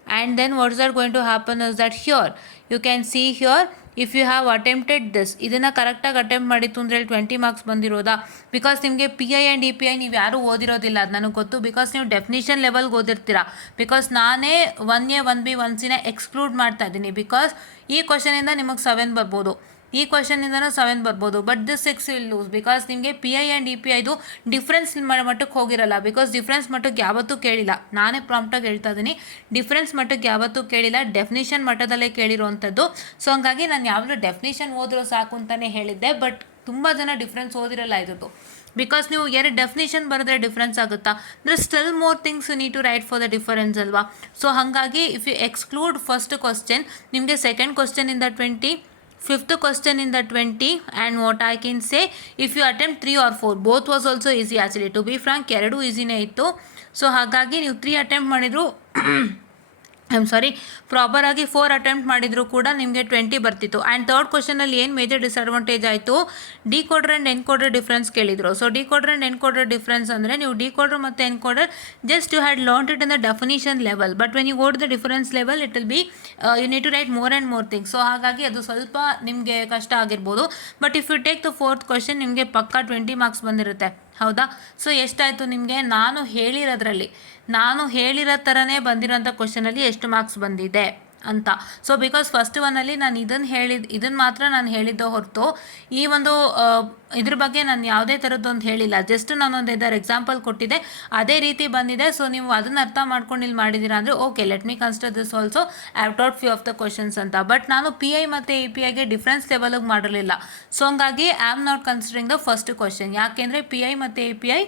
and then what is that going to happen is that here you can see here, if you have attempted this, ಇದನ್ನು ಕರೆಕ್ಟಾಗಿ ಅಟೆಂಪ್ಟ್ ಮಾಡಿತ್ತು ಅಂದರೆ 20 ಮಾರ್ಕ್ಸ್ ಬಂದಿರೋದಾ? ಬಿಕಾಸ್ ನಿಮಗೆ P I and E P I ನೀವು ಯಾರೂ ಓದಿರೋದಿಲ್ಲ, ಅದು ನನಗೆ ಗೊತ್ತು. ಬಿಕಾಸ್ ನೀವು ಡೆಫಿನಿಷನ್ ಲೆವೆಲ್ಗೆ ಓದಿರ್ತೀರಾ. ಬಿಕಾಸ್ ನಾನೇ 1A 1B 1Cನ ಎಕ್ಸ್ಕ್ಲೂಡ್ ಮಾಡ್ತಾ ಇದ್ದೀನಿ. ಬಿಕಾಸ್ ಈ ಕ್ವಶನಿಂದ ನಿಮಗೆ 7 ಬರ್ಬೋದು, ಈ ಕ್ವಶನಿಂದನೂ 7 ಬರ್ಬೋದು, but this 6 will lose. Because ನಿಮಗೆ P I and E P ಐದು ಡಿಫ್ರೆನ್ಸ್ ಮಟ್ಟಕ್ಕೆ ಹೋಗಿರಲ್ಲ. ಬಿಕಾಸ್ ಡಿಫ್ರೆನ್ಸ್ ಮಟ್ಟಕ್ಕೆ ಯಾವತ್ತೂ ಕೇಳಿಲ್ಲ, ನಾನೇ ಪ್ರಾಂಪ್ಟಾಗಿ ಹೇಳ್ತಾ ಇದ್ದೀನಿ, ಡಿಫ್ರೆನ್ಸ್ ಮಟ್ಟಕ್ಕೆ ಯಾವತ್ತೂ ಕೇಳಿಲ್ಲ, ಡೆಫಿನಿಷನ್ ಮಟ್ಟದಲ್ಲೇ ಕೇಳಿರೋವಂಥದ್ದು. ಸೊ ಹಂಗಾಗಿ ನಾನು ಯಾವಾಗಲೂ ಡೆಫಿನಿಷನ್ ಓದಿರೋ ಸಾಕು ಅಂತಲೇ ಹೇಳಿದ್ದೆ. ಬಟ್ ತುಂಬ ಜನ ಡಿಫ್ರೆನ್ಸ್ ಓದಿರಲ್ಲ ಇದ್ದು. ಬಿಕಾಸ್ ನೀವು 2 ಡೆಫಿನೇಷನ್ ಬರೆದ್ರೆ ಡಿಫ್ರೆನ್ಸ್ ಆಗುತ್ತಾ? ಅಂದರೆ still more things you need to write for the difference ಅಲ್ವಾ? ಸೊ ಹಾಗಾಗಿ if you exclude first question, ನಿಮಗೆ ಸೆಕೆಂಡ್ ಕ್ವಶನಿಂದ 20, fifth question in the 20, and what I can say, if you attempt 3 or 4, both was also easy actually. To be frank, ಎರಡು ಈಸಿನೇ ಇತ್ತು. ಸೊ ಹಾಗಾಗಿ ನೀವು 3 ಅಟೆಂಪ್ಟ್ ಮಾಡಿದ್ರು ಪ್ರಾಪರಾಗಿ 4 ಅಟೆಂಪ್ಟ್ ಮಾಡಿದರೂ ಕೂಡ ನಿಮಗೆ 20 ಬರ್ತಿತ್ತು. ಆ್ಯಂಡ್ ಥರ್ಡ್ ಕ್ವಶನಲ್ಲಿ ಏನು ಮೇಜರ್ ಡಿಸ್ಅಡ್ವಾಂಟೇಜ್ ಆಯಿತು, ಡಿಕೋಡರ್ ಆ್ಯಂಡ್ ಎನ್ಕೋಡರ್ ಡಿಫ್ರೆನ್ಸ್ ಕೇಳಿದರು. So decoder and encoder difference ಅಂದರೆ ನೀವು ಡಿಕೋಡರ್ ಮತ್ತು encoder just you had learned it in the definition level, but when you go to the difference level it will be you need to write more and more things. So ಹಾಗಾಗಿ ಅದು ಸ್ವಲ್ಪ ನಿಮಗೆ ಕಷ್ಟ ಆಗಿರ್ಬೋದು. But if you take the fourth question ನಿಮಗೆ ಪಕ್ಕಾ 20 ಮಾರ್ಕ್ಸ್ ಬಂದಿರುತ್ತೆ. ಹೌದಾ? ಸೊ ಎಷ್ಟಾಯಿತು ನಿಮಗೆ? ನಾನು ಹೇಳಿರೋ ಥರನೇ ಬಂದಿರೋಂಥ ಕ್ವಶನಲ್ಲಿ ಎಷ್ಟು ಮಾರ್ಕ್ಸ್ ಬಂದಿದೆ ಅಂತ. ಸೊ ಬಿಕಾಸ್ ಫಸ್ಟ್ ಒನ್ನಲ್ಲಿ ನಾನು ಇದನ್ನು ಮಾತ್ರ ನಾನು ಹೇಳಿದ್ದೆ ಹೊರತು ಈ ಒಂದು ಇದ್ರ ಬಗ್ಗೆ ನಾನು ಯಾವುದೇ ಥರದ್ದೊಂದು ಹೇಳಿಲ್ಲ. ಜಸ್ಟ್ ನಾನೊಂದು ಇದರ ಎಕ್ಸಾಂಪಲ್ ಕೊಟ್ಟಿದ್ದೆ, ಅದೇ ರೀತಿ ಬಂದಿದೆ. ಸೊ ನೀವು ಅದನ್ನು ಅರ್ಥ ಮಾಡ್ಕೊಂಡು ಇಲ್ಲಿ ಮಾಡಿದ್ದೀರಾ ಅಂದರೆ okay, let me consider this also. I have taught few of the questions ಅಂತ. ಬಟ್ ನಾನು ಪಿ ಐ ಮತ್ತು ಇ ಪಿ ಐಗೆ ಡಿಫ್ರೆನ್ಸ್ ಲೆವೆಲಿಗೆ ಮಾಡಿರಲಿಲ್ಲ. ಸೊ ಹಂಗಾಗಿ I am not considering the first question. ಯಾಕೆಂದರೆ ಪಿ ಐ ಮತ್ತು E P I I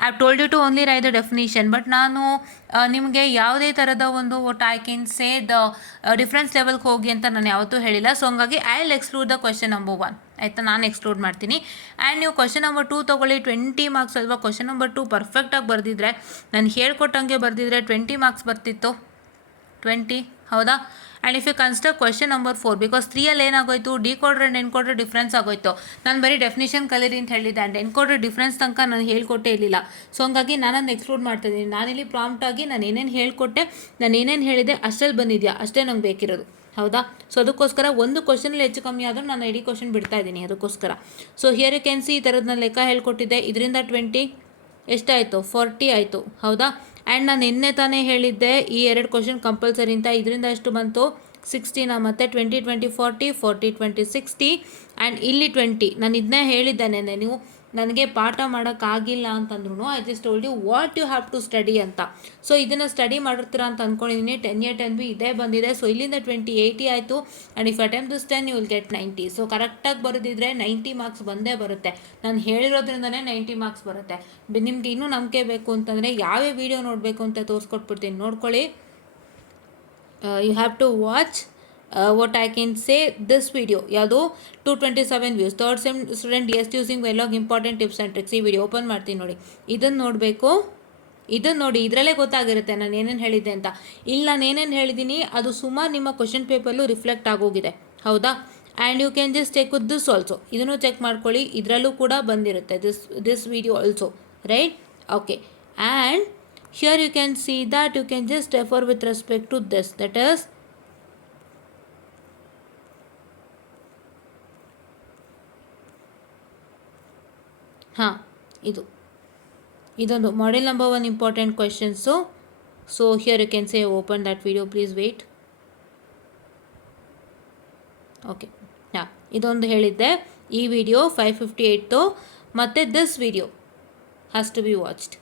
have told you to only write the definition. But ನಾನು ನಿಮಗೆ ಯಾವುದೇ ಥರದ ಒಂದು what I can say the difference ಲೆವೆಲ್ಗೆ ಹೋಗಿ ಅಂತ ನಾನು ಯಾವತ್ತೂ ಹೇಳಿಲ್ಲ. ಸೊ ಹಂಗಾಗಿ I will exclude the question number 1. ಆಯಿತಾ? ನಾನು ಎಕ್ಸ್ಕ್ಲೂಡ್ ಮಾಡ್ತೀನಿ. ಆ್ಯಂಡ್ ನೀವು ಕ್ವಶನ್ ನಂಬರ್ 2 ತೊಗೊಳ್ಳಿ, 20 ಮಾರ್ಕ್ಸ್ ಅಲ್ವಾ? ಕ್ವಶನ್ ನಂಬರ್ 2 ಪರ್ಫೆಕ್ಟಾಗಿ ಬರೆದಿದ್ರೆ, ನಾನು ಹೇಳ್ಕೊಟ್ಟಂಗೆ ಬರೆದಿದ್ರೆ 20 ಮಾರ್ಕ್ಸ್ ಬರ್ತಿತ್ತು. 20, ಹೌದಾ? And if you consider question number 4, because 3ಅಲ್ಲಿ ಏನಾಗೋಯ್ತು, ಡಿಕೋಡರ್ ಆ್ಯಂಡ್ ಎನ್ಕೋಡರ್ ಡಿಫ್ರೆನ್ಸ್ ಆಗೋಯ್ತು. ನಾನು ಬರೀ ಡೆಫಿನೇಷನ್ ಕಲೀರಿ ಅಂತ ಹೇಳಿದ್ದೆ, ಆ್ಯಂಡ್ ಎನ್ಕೋಡರ್ ಡಿಫ್ರೆನ್ಸ್ ತನಕ ನಾನು ಹೇಳ್ಕೊಟ್ಟೇ ಇರಲಿಲ್ಲ. ಸೊ ಹಂಗಾಗಿ ನಾನನ್ನು ಎಕ್ಸ್ಕ್ಲೂಡ್ ಮಾಡ್ತಾಯಿದ್ದೀನಿ. ನಾನಿಲ್ಲಿ ಪ್ರಾಂಪ್ಟಾಗಿ ನಾನು ಏನೇನು ಹೇಳ್ಕೊಟ್ಟೆ, ನಾನು ಏನೇನು ಹೇಳಿದೆ ಅಷ್ಟಲ್ಲಿ ಬಂದಿದೆಯಾ ಅಷ್ಟೇ ನಂಗೆ ಬೇಕಿರೋದು. ಹೌದಾ? ಸೊ ಅದಕ್ಕೋಸ್ಕರ ಒಂದು ಕ್ವಶನಲ್ಲಿ ಹೆಚ್ಚು ಕಮ್ಮಿ ಆದರೂ ನಾನು ಇಡೀ ಕ್ವಶನ್ ಬಿಡ್ತಾ ಇದ್ದೀನಿ ಅದಕ್ಕೋಸ್ಕರ. So here you can see ಈ ಥರದ್ದು ನಾನು ಲೆಕ್ಕ ಹೇಳ್ಕೊಟ್ಟಿದ್ದೆ. ಇದರಿಂದ 20 ಎಷ್ಟಾಯಿತು? 40 ಆಯಿತು. ಹೌದಾ? ಆ್ಯಂಡ್ ನಾನು ನಿನ್ನೆ ತಾನೇ ಹೇಳಿದ್ದೆ ಈ 2 ಕ್ವಶನ್ ಕಂಪಲ್ಸರಿ ಅಂತ. ಇದರಿಂದ ಎಷ್ಟು ಬಂತು? 16. ಮತ್ತು 20 20 40 40 20 60. ಆ್ಯಂಡ್ ಇಲ್ಲಿ 20 ನಾನು ಇದನ್ನೇ ಹೇಳಿದ್ದೇನೆ. ನೀವು ನನಗೆ ಪಾಠ ಮಾಡೋಕ್ಕಾಗಿಲ್ಲ ಅಂತಂದ್ರೂ I just told you what you have to study ಅಂತ. ಸೊ ಇದನ್ನು ಸ್ಟಡಿ ಮಾಡಿರ್ತೀರ ಅಂತ ಅಂದ್ಕೊಂಡಿದ್ದೀನಿ. 10A 10B ಇದೇ ಬಂದಿದೆ. ಸೊ ಇಲ್ಲಿಂದ 20 80 ಆಯಿತು. And if attempt this 10 you will get 90. So ಕರೆಕ್ಟಾಗಿ ಬರೆದಿದ್ರೆ 90 ಮಾರ್ಕ್ಸ್ ಬಂದೇ ಬರುತ್ತೆ. ನಾನು ಹೇಳಿರೋದ್ರಿಂದನೇ 90 ಮಾರ್ಕ್ಸ್ ಬರುತ್ತೆ. ನಿಮ್ಗೆ ಇನ್ನೂ ನಂಬಿಕೆ ಬೇಕು ಅಂತಂದರೆ ಯಾವ್ಯಾವ ವೀಡಿಯೋ ನೋಡಬೇಕು ಅಂತ ತೋರಿಸ್ಕೊಟ್ಬಿಡ್ತೀನಿ, ನೋಡ್ಕೊಳ್ಳಿ. You have to watch what I can say this video. ಯಾವುದು 227 views, third sem student yes using Verilog important tips and tricks. ಈ ವಿಡಿಯೋ ಓಪನ್ ಮಾಡ್ತೀನಿ ನೋಡಿ. ಇದನ್ನು ನೋಡಬೇಕು, ಇದನ್ನು ನೋಡಿ, ಇದರಲ್ಲೇ ಗೊತ್ತಾಗಿರುತ್ತೆ ನಾನು ಏನೇನು ಹೇಳಿದ್ದೆ ಅಂತ. ಇಲ್ಲಿ ನಾನು ಏನೇನು ಹೇಳಿದ್ದೀನಿ ಅದು ಸುಮಾರು ನಿಮ್ಮ ಕ್ವಶನ್ ಪೇಪರ್ಲು ರಿಫ್ಲೆಕ್ಟ್ ಆಗೋಗಿದೆ. ಹೌದಾ? And you can just check with this also. ಇದನ್ನು ಚೆಕ್ ಮಾಡ್ಕೊಳ್ಳಿ, ಇದರಲ್ಲೂ ಕೂಡ ಬಂದಿರುತ್ತೆ this video also, right? Okay. And here you can see that you can just refer with respect to this, that is ಇದೊಂದು model number 1 important questions. So here you can say open that video, please wait. okay, ಇದೊಂದು ಹೇಳಿದ್ದೆ. ಈ ವಿಡಿಯೋ 558 ಮತ್ತು this video has to be watched.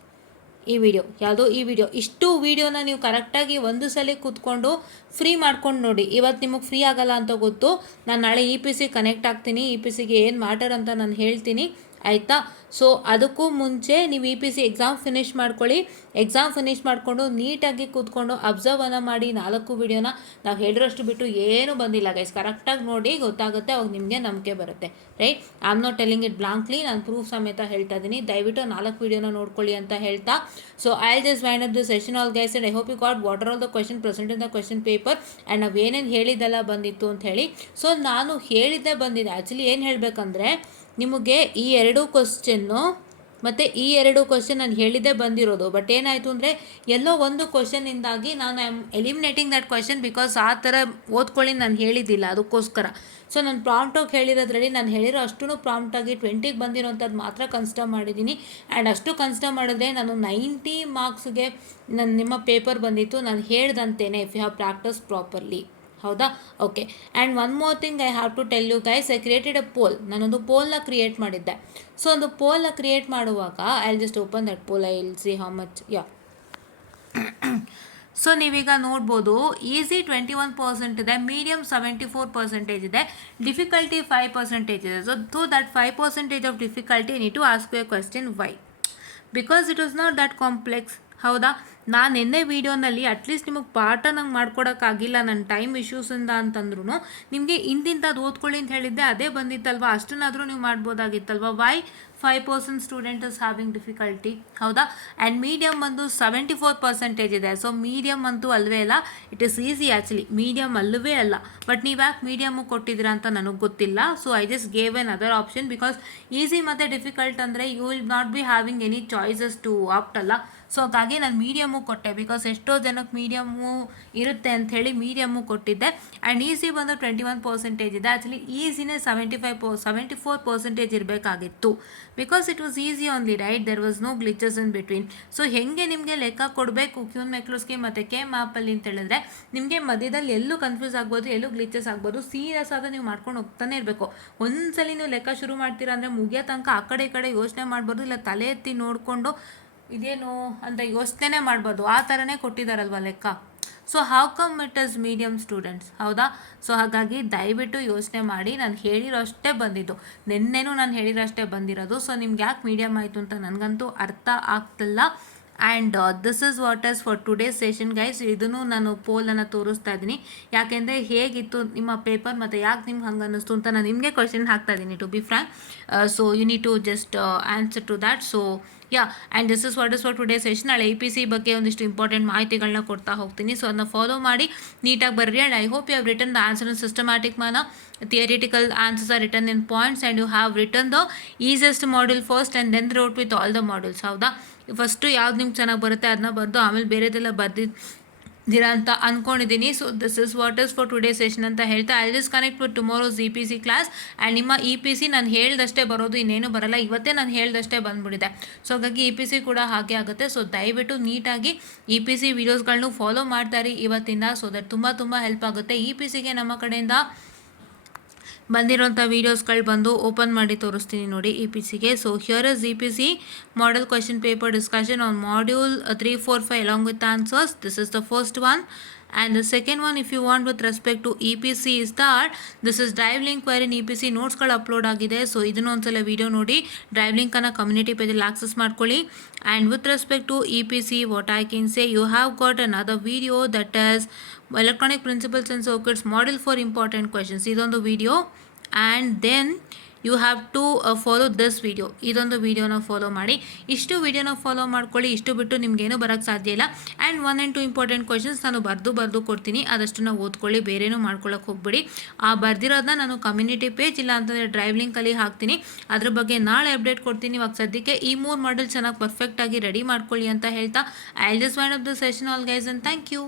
ಈ ವಿಡಿಯೋ ಯಾವುದೋ ಈ ವಿಡಿಯೋ ಇಷ್ಟು ವೀಡಿಯೋನ ನೀವು ಕರೆಕ್ಟಾಗಿ ಒಂದು ಸಲ ಕೂತ್ಕೊಂಡು ಫ್ರೀ ಮಾಡ್ಕೊಂಡು ನೋಡಿ. ಇವತ್ತು ನಿಮಗೆ ಫ್ರೀ ಆಗಲ್ಲ ಅಂತ ಗೊತ್ತು. ನಾನು ನಾಳೆ ಇ ಪಿ ಸಿ ಕನೆಕ್ಟ್ ಆಗ್ತೀನಿ, ಇ ಪಿ ಸಿಗೆ ಏನು ಮ್ಯಾಟರ್ ಅಂತ ನಾನು ಹೇಳ್ತೀನಿ, ಆಯಿತಾ? ಸೊ ಅದಕ್ಕೂ ಮುಂಚೆ ನೀವು E P C exam finish ಮಾಡ್ಕೊಳ್ಳಿ. ಎಕ್ಸಾಮ್ ಫಿನಿಷ್ ಮಾಡಿಕೊಂಡು ನೀಟಾಗಿ ಕೂತ್ಕೊಂಡು ಅಬ್ಸರ್ವನ್ನು ಮಾಡಿ 4 ವೀಡಿಯೋನ ನಾವು ಹೇಳಿರೋಷ್ಟು ಬಿಟ್ಟು ಏನೂ ಬಂದಿಲ್ಲ ಗೈಸ್. ಕರೆಕ್ಟಾಗಿ ನೋಡಿ, ಗೊತ್ತಾಗುತ್ತೆ, ಅವಾಗ ನಿಮಗೆ ನಂಬಿಕೆ ಬರುತ್ತೆ, right? I am not telling it blankly, ನಾನು ಪ್ರೂಫ್ ಸಮೇತ ಹೇಳ್ತಾ ಇದ್ದೀನಿ. ದಯವಿಟ್ಟು 4 ವೀಡಿಯೋನ ನೋಡ್ಕೊಳ್ಳಿ ಅಂತ ಹೇಳ್ತಾ, so I just wind up the session all guys. And I hope you got what are all the question present in the question paper. And ನಾವು ಏನೇನು ಹೇಳಿದ್ದೆಲ್ಲ ಬಂದಿತ್ತು ಅಂತ ಹೇಳಿ. ಸೊ ನಾನು ಹೇಳಿದ್ದೇ ಬಂದಿದೆ. ಆ್ಯಕ್ಚುಲಿ ಏನು ಹೇಳಬೇಕಂದ್ರೆ, ನಿಮಗೆ ಈ 2 ಕ್ವಶನ್ನು ಮತ್ತು ಈ 2 ಕ್ವಶನ್ ನಾನು ಹೇಳಿದ್ದೇ ಬಂದಿರೋದು. ಬಟ್ ಏನಾಯಿತು ಅಂದರೆ ಎಲ್ಲೋ ಒಂದು ಕ್ವಶನಿಂದಾಗಿ ನಾನು I am eliminating that question because ಆ ಥರ ಓದ್ಕೊಳ್ಳಿ ನಾನು ಹೇಳಿದ್ದಿಲ್ಲ ಅದಕ್ಕೋಸ್ಕರ. ಸೊ ನಾನು ಪ್ರಾಂಪ್ಟಾಗಿ ಹೇಳಿರೋದ್ರಲ್ಲಿ ನಾನು ಹೇಳಿರೋ ಅಷ್ಟೂ ಪ್ರಾಂಪ್ಟಾಗಿ 20ಗೆ ಬಂದಿರೋಂಥದ್ದು ಮಾತ್ರ ಕನ್ಸಿಡರ್ ಮಾಡಿದ್ದೀನಿ. ಆ್ಯಂಡ್ ಅಷ್ಟು ಕನ್ಸಿಡರ್ ಮಾಡಿದ್ರೆ ನಾನು 90 ಮಾರ್ಕ್ಸ್ಗೆ ನಿಮ್ಮ ಪೇಪರ್ ಬಂದಿತ್ತು ನಾನು ಹೇಳ್ದಂತೇನೆ, if you have practice properly. ಹೌದಾ? Okay. And one more thing I have to tell you guys, I created a poll. ನಾನೊಂದು ಪೋಲ್ನ ಕ್ರಿಯೇಟ್ ಮಾಡಿದ್ದೆ. ಸೊ ಒಂದು ಪೋಲ್ನ ಕ್ರಿಯೇಟ್ ಮಾಡುವಾಗ I will just open that poll, I will see how much. So ನೀವೀಗ ನೋಡ್ಬೋದು, ಈಸಿ 21% ಇದೆ, ಮೀಡಿಯಮ್ 74% ಇದೆ, ಡಿಫಿಕಲ್ಟಿ 5% ಇದೆ. So that 5% of difficulty need to ask you a question why, because it was not that complex. ಹೌದಾ? ನಾನು ನಿನ್ನೆ ವೀಡಿಯೋನಲ್ಲಿ ಅಟ್ಲೀಸ್ಟ್ ನಿಮಗೆ ಪಾಠ ನಂಗೆ ಮಾಡ್ಕೊಡೋಕ್ಕಾಗಿಲ್ಲ ನನ್ನ ಟೈಮ್ ಇಶ್ಯೂಸಿಂದ ಅಂತಂದ್ರೂ ನಿಮಗೆ ಇಂತಿಂಥದ್ದು ಓದ್ಕೊಳ್ಳಿ ಅಂತ ಹೇಳಿದ್ದೆ, ಅದೇ ಬಂದಿತ್ತಲ್ವ, ಅಷ್ಟನ್ನಾದರೂ ನೀವು ಮಾಡ್ಬೋದಾಗಿತ್ತಲ್ವ. Why 5% student is having difficulty. ಹೌದಾ? ಆ್ಯಂಡ್ ಮೀಡಿಯಮ್ ಬಂದು 74% ಇದೆ. ಸೊ ಮೀಡಿಯಮ್ ಅಂತೂ ಅಲ್ಲವೇ ಅಲ್ಲ, it is easy actually, medium ಅಲ್ಲವೇ ಅಲ್ಲ. ಬಟ್ ನೀವು ಯಾಕೆ ಮೀಡಿಯಮ್ಮು ಕೊಟ್ಟಿದ್ದೀರಾ ಅಂತ ನನಗೆ ಗೊತ್ತಿಲ್ಲ. So I just gave an other option, because easy ಮತ್ತು ಡಿಫಿಕಲ್ಟ್ ಅಂದರೆ you will not be having any choices to opt ಅಲ್ಲ. ಸೊ ಹಾಗಾಗಿ ನಾನು ಮೀಡಿಯಮ್ಮು ಕೊಟ್ಟೆ, ಬಿಕಾಸ್ ಎಷ್ಟೋ ಜನಕ್ಕೆ ಮೀಡಿಯಮ್ಮು ಇರುತ್ತೆ ಅಂಥೇಳಿ ಮೀಡಿಯಮ್ಮು ಕೊಟ್ಟಿದ್ದೆ. ಆ್ಯಂಡ್ ಈಸಿ ಬಂದು 21% ಇದೆ. ಆ್ಯಕ್ಚುಲಿ ಈಸಿನೇ 74% ಇರಬೇಕಾಗಿತ್ತು, because it was easy only, right? There was no glitches in between. So ಹೇಗೆ ನಿಮಗೆ ಲೆಕ್ಕ ಕೊಡಬೇಕು ಕ್ಯೂನ್ ಮೆಕ್ಲೋಸ್ಕಿ ಮತ್ತು ಕೆ ಮ್ಯಾಪಲ್ಲಿ ಅಂತ ಹೇಳಿದ್ರೆ ನಿಮಗೆ ಮಧ್ಯದಲ್ಲಿ ಎಲ್ಲೂ ಕನ್ಫ್ಯೂಸ್ ಆಗ್ಬೋದು, ಎಲ್ಲೂ ಗ್ಲಿಚಸ್ ಆಗ್ಬೋದು. ಸೀರಿಯಸ್ ಆದ ನೀವು ಮಾಡ್ಕೊಂಡು ಹೋಗ್ತಾನೆ ಇರಬೇಕು. ಒಂದ್ಸಲಿ ನೀವು ಲೆಕ್ಕ ಶುರು ಮಾಡ್ತೀರಾ ಅಂದರೆ ಮುಗಿಯೋ ತನಕ ಆ ಕಡೆ ಈ ಕಡೆ ಯೋಚನೆ ಮಾಡ್ಬಾರ್ದು, ಇಲ್ಲ ತಲೆ ಎತ್ತಿ ನೋಡಿಕೊಂಡು ಇದೇನು ಅಂತ ಯೋಚನೆ ಮಾಡ್ಬೋದು. ಆ ಥರನೇ ಕೊಟ್ಟಿದ್ದಾರಲ್ವ ಲೆಕ್ಕ. So how come it is medium students? ಹೌದಾ? ಸೊ ಹಾಗಾಗಿ ದಯವಿಟ್ಟು ಯೋಚನೆ ಮಾಡಿ. ನಾನು ಹೇಳಿರೋ ಅಷ್ಟೇ ಬಂದಿದ್ದು, ನಿನ್ನೆನೂ ನಾನು ಹೇಳಿರೋ ಅಷ್ಟೇ ಬಂದಿರೋದು. ಸೊ ನಿಮ್ಗೆ ಯಾಕೆ ಮೀಡಿಯಮ್ ಆಯಿತು ಅಂತ ನನಗಂತೂ ಅರ್ಥ ಆಗ್ತಿಲ್ಲ. And this is what is for today's session guys. ಇದನ್ನು ನಾನು ಪೋಲನ್ನು ತೋರಿಸ್ತಾ ಇದ್ದೀನಿ, ಯಾಕೆಂದರೆ ಹೇಗಿತ್ತು ನಿಮ್ಮ ಪೇಪರ್ ಮತ್ತು ಯಾಕೆ ನಿಮ್ಗೆ ಹಂಗೆ ಅನ್ನಿಸ್ತು ಅಂತ ನಾನು ನಿಮಗೆ ಕ್ವೆಶನ್ ಹಾಕ್ತಾ ಇದ್ದೀನಿ, to be frank. So you need to just answer to that. So and this is what is for today session. ನಾಳೆ EPC ಬಗ್ಗೆ ಒಂದಿಷ್ಟು ಇಂಪಾರ್ಟೆಂಟ್ ಮಾಹಿತಿಗಳನ್ನ ಕೊಡ್ತಾ ಹೋಗ್ತೀನಿ. ಸೊ ಅದನ್ನ ಫಾಲೋ ಮಾಡಿ ನೀಟಾಗಿ ಬರ್ರಿ. And I hope you have written the answer in systematic manner. Theoretical answers are written in points and you have written the easiest module first and then wrote with all the modules. ಹೌದಾ? ಫಸ್ಟು ಯಾವ್ದು ನಿಮ್ಗೆ ಚೆನ್ನಾಗಿ ಬರುತ್ತೆ ಅದನ್ನ ಬರೆದು ಆಮೇಲೆ ಬೇರೆದೆಲ್ಲ ಬರ್ದಿದ್ದೀರಾ ಅಂತ ಅಂದ್ಕೊಂಡಿದ್ದೀನಿ. So this is what is for today session ಅಂತ ಹೇಳ್ತಾ I just connect with tomorrow's EPC class. And ನಿಮ್ಮ EPC ನಾನು ಹೇಳ್ದಷ್ಟೇ ಬರೋದು, ಇನ್ನೇನು ಬರಲ್ಲ. ಇವತ್ತೇ ನಾನು ಹೇಳ್ದಷ್ಟೇ ಬಂದುಬಿಟ್ಟಿದೆ. ಸೊ ಹಾಗಾಗಿ EPC ಕೂಡ ಹಾಗೆ ಆಗುತ್ತೆ. ಸೊ ದಯವಿಟ್ಟು ನೀಟಾಗಿ EPC ವೀಡಿಯೋಸ್ಗಳನ್ನೂ ಫಾಲೋ ಮಾಡ್ತಾರೆ ಇವತ್ತಿಂದ. ಸೊ ದಟ್ ತುಂಬ ಹೆಲ್ಪ್ ಆಗುತ್ತೆ. EPCಗೆ ನಮ್ಮ ಕಡೆಯಿಂದ ಬಂದಿರೋಂಥ ವೀಡಿಯೋಸ್ಗಳು ಬಂದು ಓಪನ್ ಮಾಡಿ ತೋರಿಸ್ತೀನಿ ನೋಡಿ EPCಗೆ. So here is EPC model question paper discussion on module 3, 4, 5 along with answers. This is the first one. And the second one, if you want with respect to EPC, is that this is drive link wherein EPC ನೋಟ್ಸ್ಗಳು ಅಪ್ಲೋಡ್ ಆಗಿದೆ. ಸೊ ಇದನ್ನು ಒಂದ್ಸಲ ವಿಡಿಯೋ ನೋಡಿ drive ಲಿಂಕನ್ನು ಕಮ್ಯುನಿಟಿ ಪೇಜಲ್ಲಿ ಆಕ್ಸೆಸ್ ಮಾಡ್ಕೊಳ್ಳಿ. And with respect to EPC, what I can say, you have got another video that is electronic principles and circuits model for important questions. ಇದೊಂದು video. And then you have to follow this video. ಇದೊಂದು ವಿಡಿಯೋನ ಫಾಲೋ ಮಾಡಿ. ಇಷ್ಟು ವಿಡಿಯೋನ ಫಾಲೋ ಮಾಡ್ಕೊಳ್ಳಿ. ಇಷ್ಟು ಬಿಟ್ಟು ನಿಮಗೇನು ಬರೋಕ್ಕೆ ಸಾಧ್ಯ ಇಲ್ಲ. ಆ್ಯಂಡ್ 1 and 2 ಇಂಪಾರ್ಟೆಂಟ್ ಕ್ವೆಶನ್ಸ್ ನಾನು ಬರೆದು ಕೊಡ್ತೀನಿ, ಅದಷ್ಟನ್ನು ಓದ್ಕೊಳ್ಳಿ, ಬೇರೇನೂ ಮಾಡ್ಕೊಳ್ಳೋಕೆ ಹೋಗ್ಬಿಡಿ. ಆ ಬರ್ದಿರೋದನ್ನ ನಾನು ಕಮ್ಯುನಿಟಿ ಪೇಜ್ ಇಲ್ಲ ಅಂತಂದರೆ ಡ್ರೈವ್ ಲಿಂಕಲ್ಲಿ ಹಾಕ್ತೀನಿ. ಅದ್ರ ಬಗ್ಗೆ ನಾಳೆ ಅಪ್ಡೇಟ್ ಕೊಡ್ತೀನಿ. ಇವಾಗ ಸದ್ಯಕ್ಕೆ ಈ 3 ಮಾಡೆಲ್ ಚೆನ್ನಾಗಿ ಪರ್ಫೆಕ್ಟಾಗಿ ರೆಡಿ ಮಾಡ್ಕೊಳ್ಳಿ ಅಂತ ಹೇಳ್ತಾ I just wind up the session all guys, and thank you.